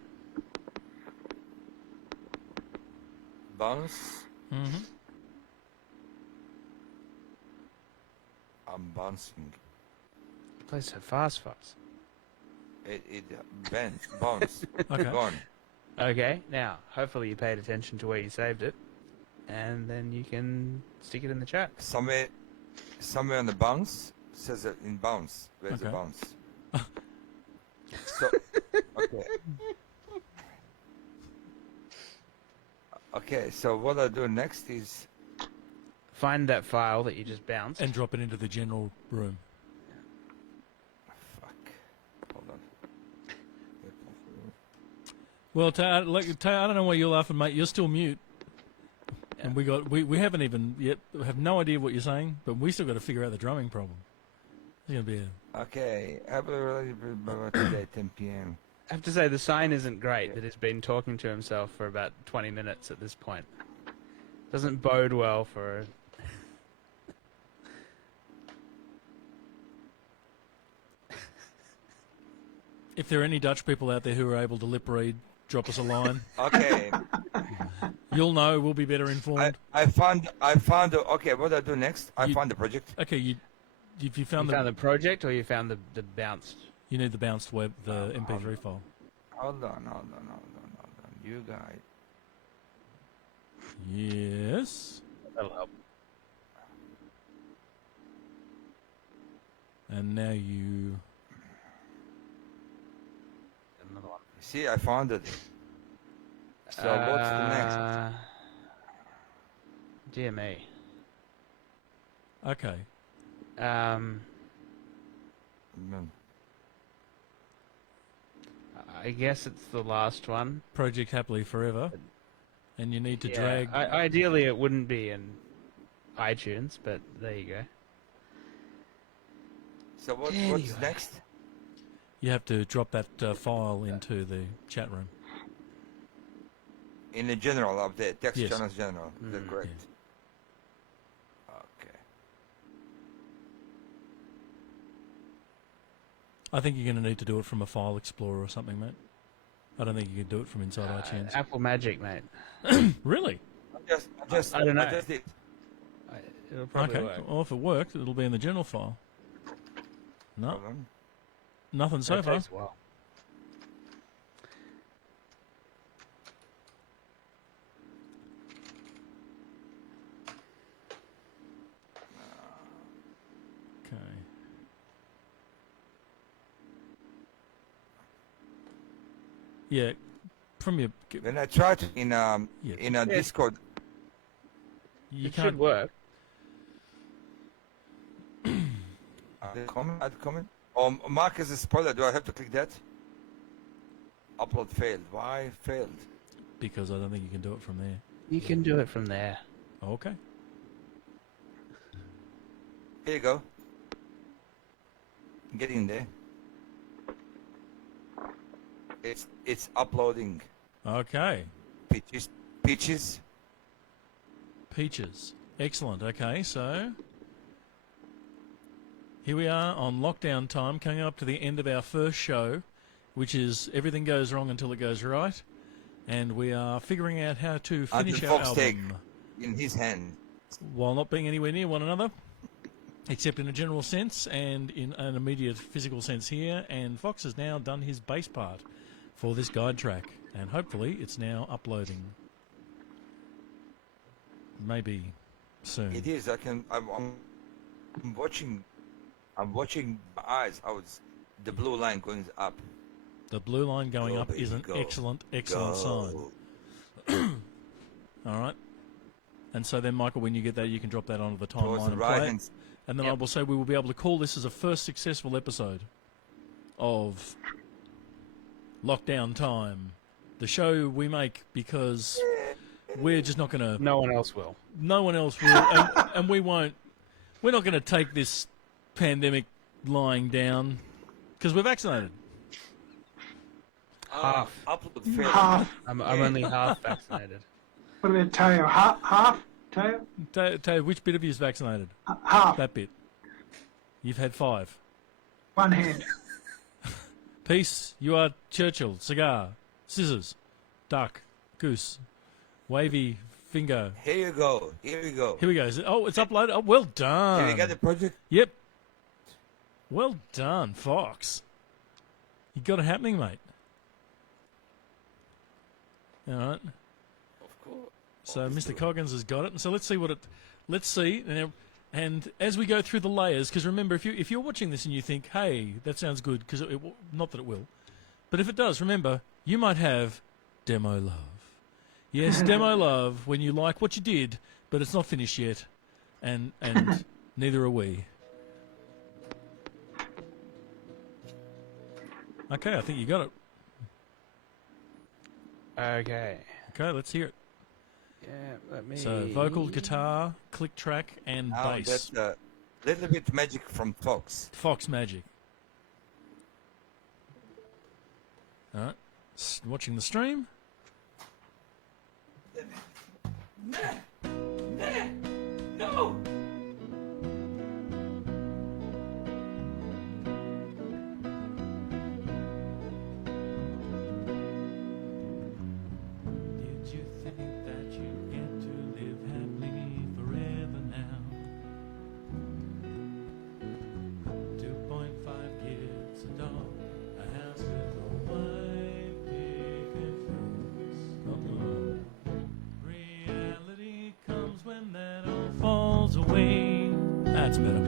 Bounce. Mm-hmm. I'm bouncing. Plays so fast, Fox. It bends. Bounce. Okay. Gone. Okay, now, hopefully you paid attention to where you saved it, and then you can stick it in the chat. Somewhere on the bounce says it in bounce. Where's the Okay. bounce? So okay. Okay. So what I do next is Find that file that you just bounced. And drop it into the general room. fuck. Hold on. Well, Tay, I don't know why you're laughing, mate. You're still mute. And we haven't even yet have no idea what you're saying, but we still got to figure out the drumming problem. It's gonna be Okay. Happily related today, 10 p.m. I have to say, the sign isn't great that he's been talking to himself for about 20 minutes at this point. Doesn't bode well for... If there are any Dutch people out there who are able to lip read, drop us a line. Okay. You'll know. We'll be better informed. I found okay, what do I do next? I found the project. Okay, if you found You found the project, or you found the bounced? you need the bounced web, the MP3 file. Hold on. You guys. Yes. That'll help. And now you. Another one. See, I found it. So what's the next? Dear me. Okay. Mm. I guess it's the last one. Project Happily Forever. And you need to Yeah, drag. ideally, it wouldn't be in iTunes, but there you go. So what's Anyway. next? You have to drop that file into the chat room. In the general update, text Yes. channels general. Is that Mm, correct? Okay. I think you're going to need to do it from a file explorer or something, mate. I don't think you can do it from inside iTunes. Apple Magic, mate. Really? I don't know. I just did. It'll probably Okay. work. Well, if it worked, it'll be in the general file. No, Hold on. nothing so It far. takes a while. Okay. Yeah, from your When I tried in Yeah. Discord, you It can't should work. add comment. Oh, mark as a spoiler. Do I have to click that? Upload failed. Why failed? because I don't think you can do it from there. You can do it from there. Okay. Here you go. Get in there. It's uploading. Okay. Peaches. Peaches. Excellent. Okay, so here we are on lockdown time, coming up to the end of our first show, which is everything goes wrong until it goes right, and we are figuring out how to finish Until our Fox take album in his hand. while not being anywhere near one another, except in a general sense and in an immediate physical sense here. And Fox has now done his bass part for this guide track, and hopefully it's now uploading. Maybe soon. It is. I'm watching. I'm watching my eyes. How it's the blue line going up. The blue line going Go, up is baby, an go. excellent sign. Go. All right. And so then, Michael, when you get that, you can drop that onto the Towards timeline the and right play it. hand. And then I will say we will be able to call this as a first successful episode of Lockdown Time the show we make because we're just not going to. No one else will. No one else will, and we won't. We're not going to take this pandemic lying down because we're vaccinated. Half. Upload fail. Half. I'm only half vaccinated. What about Teo? Half? Teo? Teo, which bit of you is vaccinated? Half. That bit. You've had 5. One hand. Peace, you are Churchill, cigar, scissors, duck, goose, wavy finger. Here you go. Here we go. Here we go. Oh, it's uploaded. Oh, well done. Here we got the project. Yep. Well done, Fox. You got it happening, mate. All right. Of course. So Mr. Coggins has got it, and so let's see what it. Let's see, and as we go through the layers, because remember, if you're watching this and you think, "Hey, that sounds good," because not that it will, but if it does, remember, you might have demo love. Yes, demo love when you like what you did, but it's not finished yet, and neither are we. Okay, I think you got it. Okay. Okay, let's hear it. Yeah, let me. So vocal, guitar, click track, and Now bass. that's a little bit magic from Fox. Fox magic. All right, watching the stream. No. Did you think that you get to live happily forever now? 2.5 kids, a dog, a house with a wife, picket fence. Reality comes when that all falls away. That's better.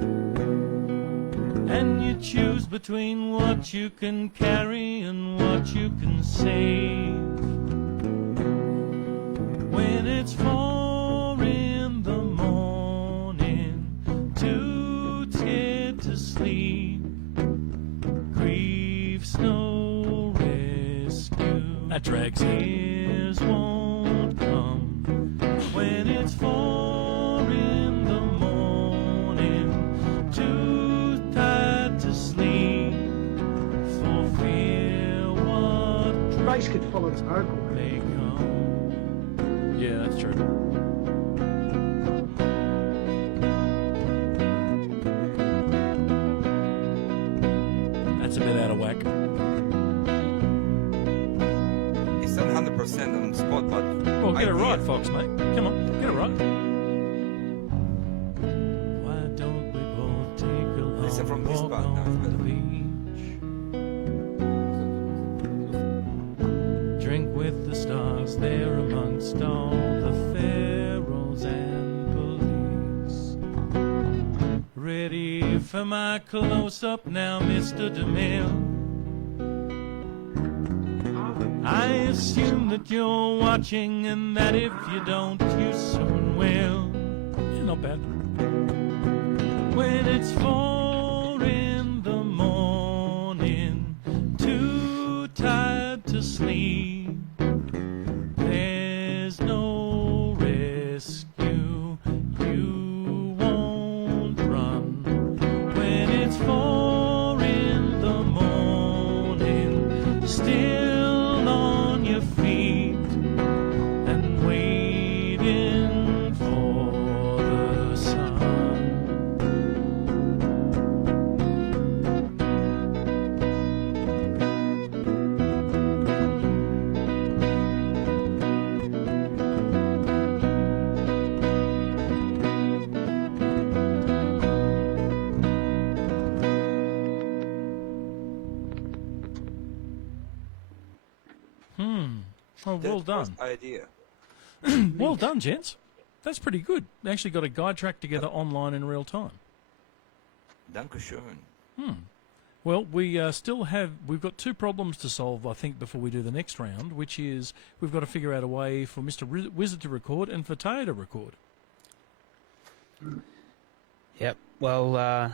And you choose between what you can carry and what you can save. When it's 4 in the morning, too scared to sleep, grief's no rescue. That drags. Tears won't come when it's 4 in the morning, too tired to sleep, for fear what Bass could follow the vocal. may come. Yeah, that's true. That's a bit out of whack. It's not 100% on the spot, but Well, get it idea. right, Fox, mate. Come on, get it right. Why don't we both take a long Listen from this walk part now, it's on the better. beach? Drink with the stars there amongst all the pharaohs and police. Ready for my close-up now, Mr. DeMille. I assume that you're watching and that if you don't, you soon will. Yeah, not bad. When it's 4 in the morning, too tired to sleep, there's no rescue. You won't run. When it's 4 in the morning, still on your feet and waiting for the sun. Oh, well That was done. idea. Well done, gents. That's pretty good. They actually got a guide track together online in real time. Dankeschön. Well, we've got 2 problems to solve, I think, before we do the next round, which is we've got to figure out a way for Mr. Wizard to record and for Taya to record. Yep. Well, I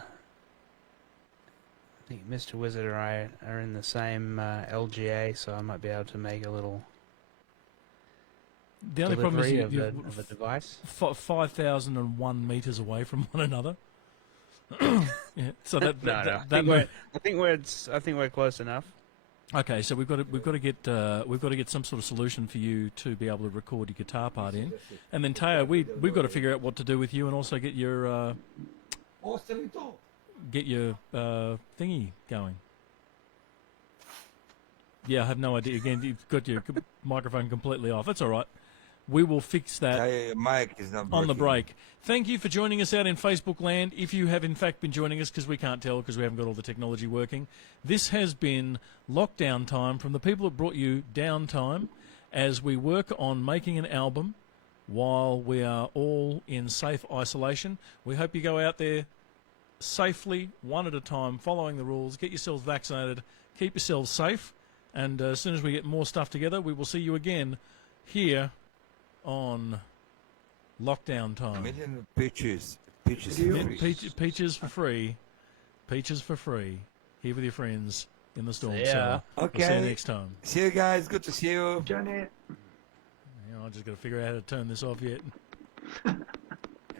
think Mr. Wizard and I are in the same LGA, so I might be able to make a little The only problem is delivery you, of a device. 5,001 meters away from one another. Yeah, so that No, no. that I think we're close enough. okay. So we've got to get some sort of solution for you to be able to record your guitar part in, and then Teo, we've got to figure out what to do with you, and also get your thingy going. Yeah, I have no idea. Again, you've got your microphone completely off. That's all right. We will fix that Your mic is not on the working. break. Thank you for joining us out in Facebook land. If you have in fact been joining us, because we can't tell because we haven't got all the technology working, this has been Lockdown Time from the people that brought you Downtime as we work on making an album while we are all in safe isolation. We hope you go out there safely, one at a time, following the rules. Get yourselves vaccinated. Keep yourselves safe. And as soon as we get more stuff together, we will see you again here on Lockdown Time. Million peaches. Peaches. Peaches for free. Peaches for free. Here with your friends in the storm Yeah. cellar. Okay. We'll see you next time. See you guys. Good to see you. Janet. I just got to figure out how to turn this off yet.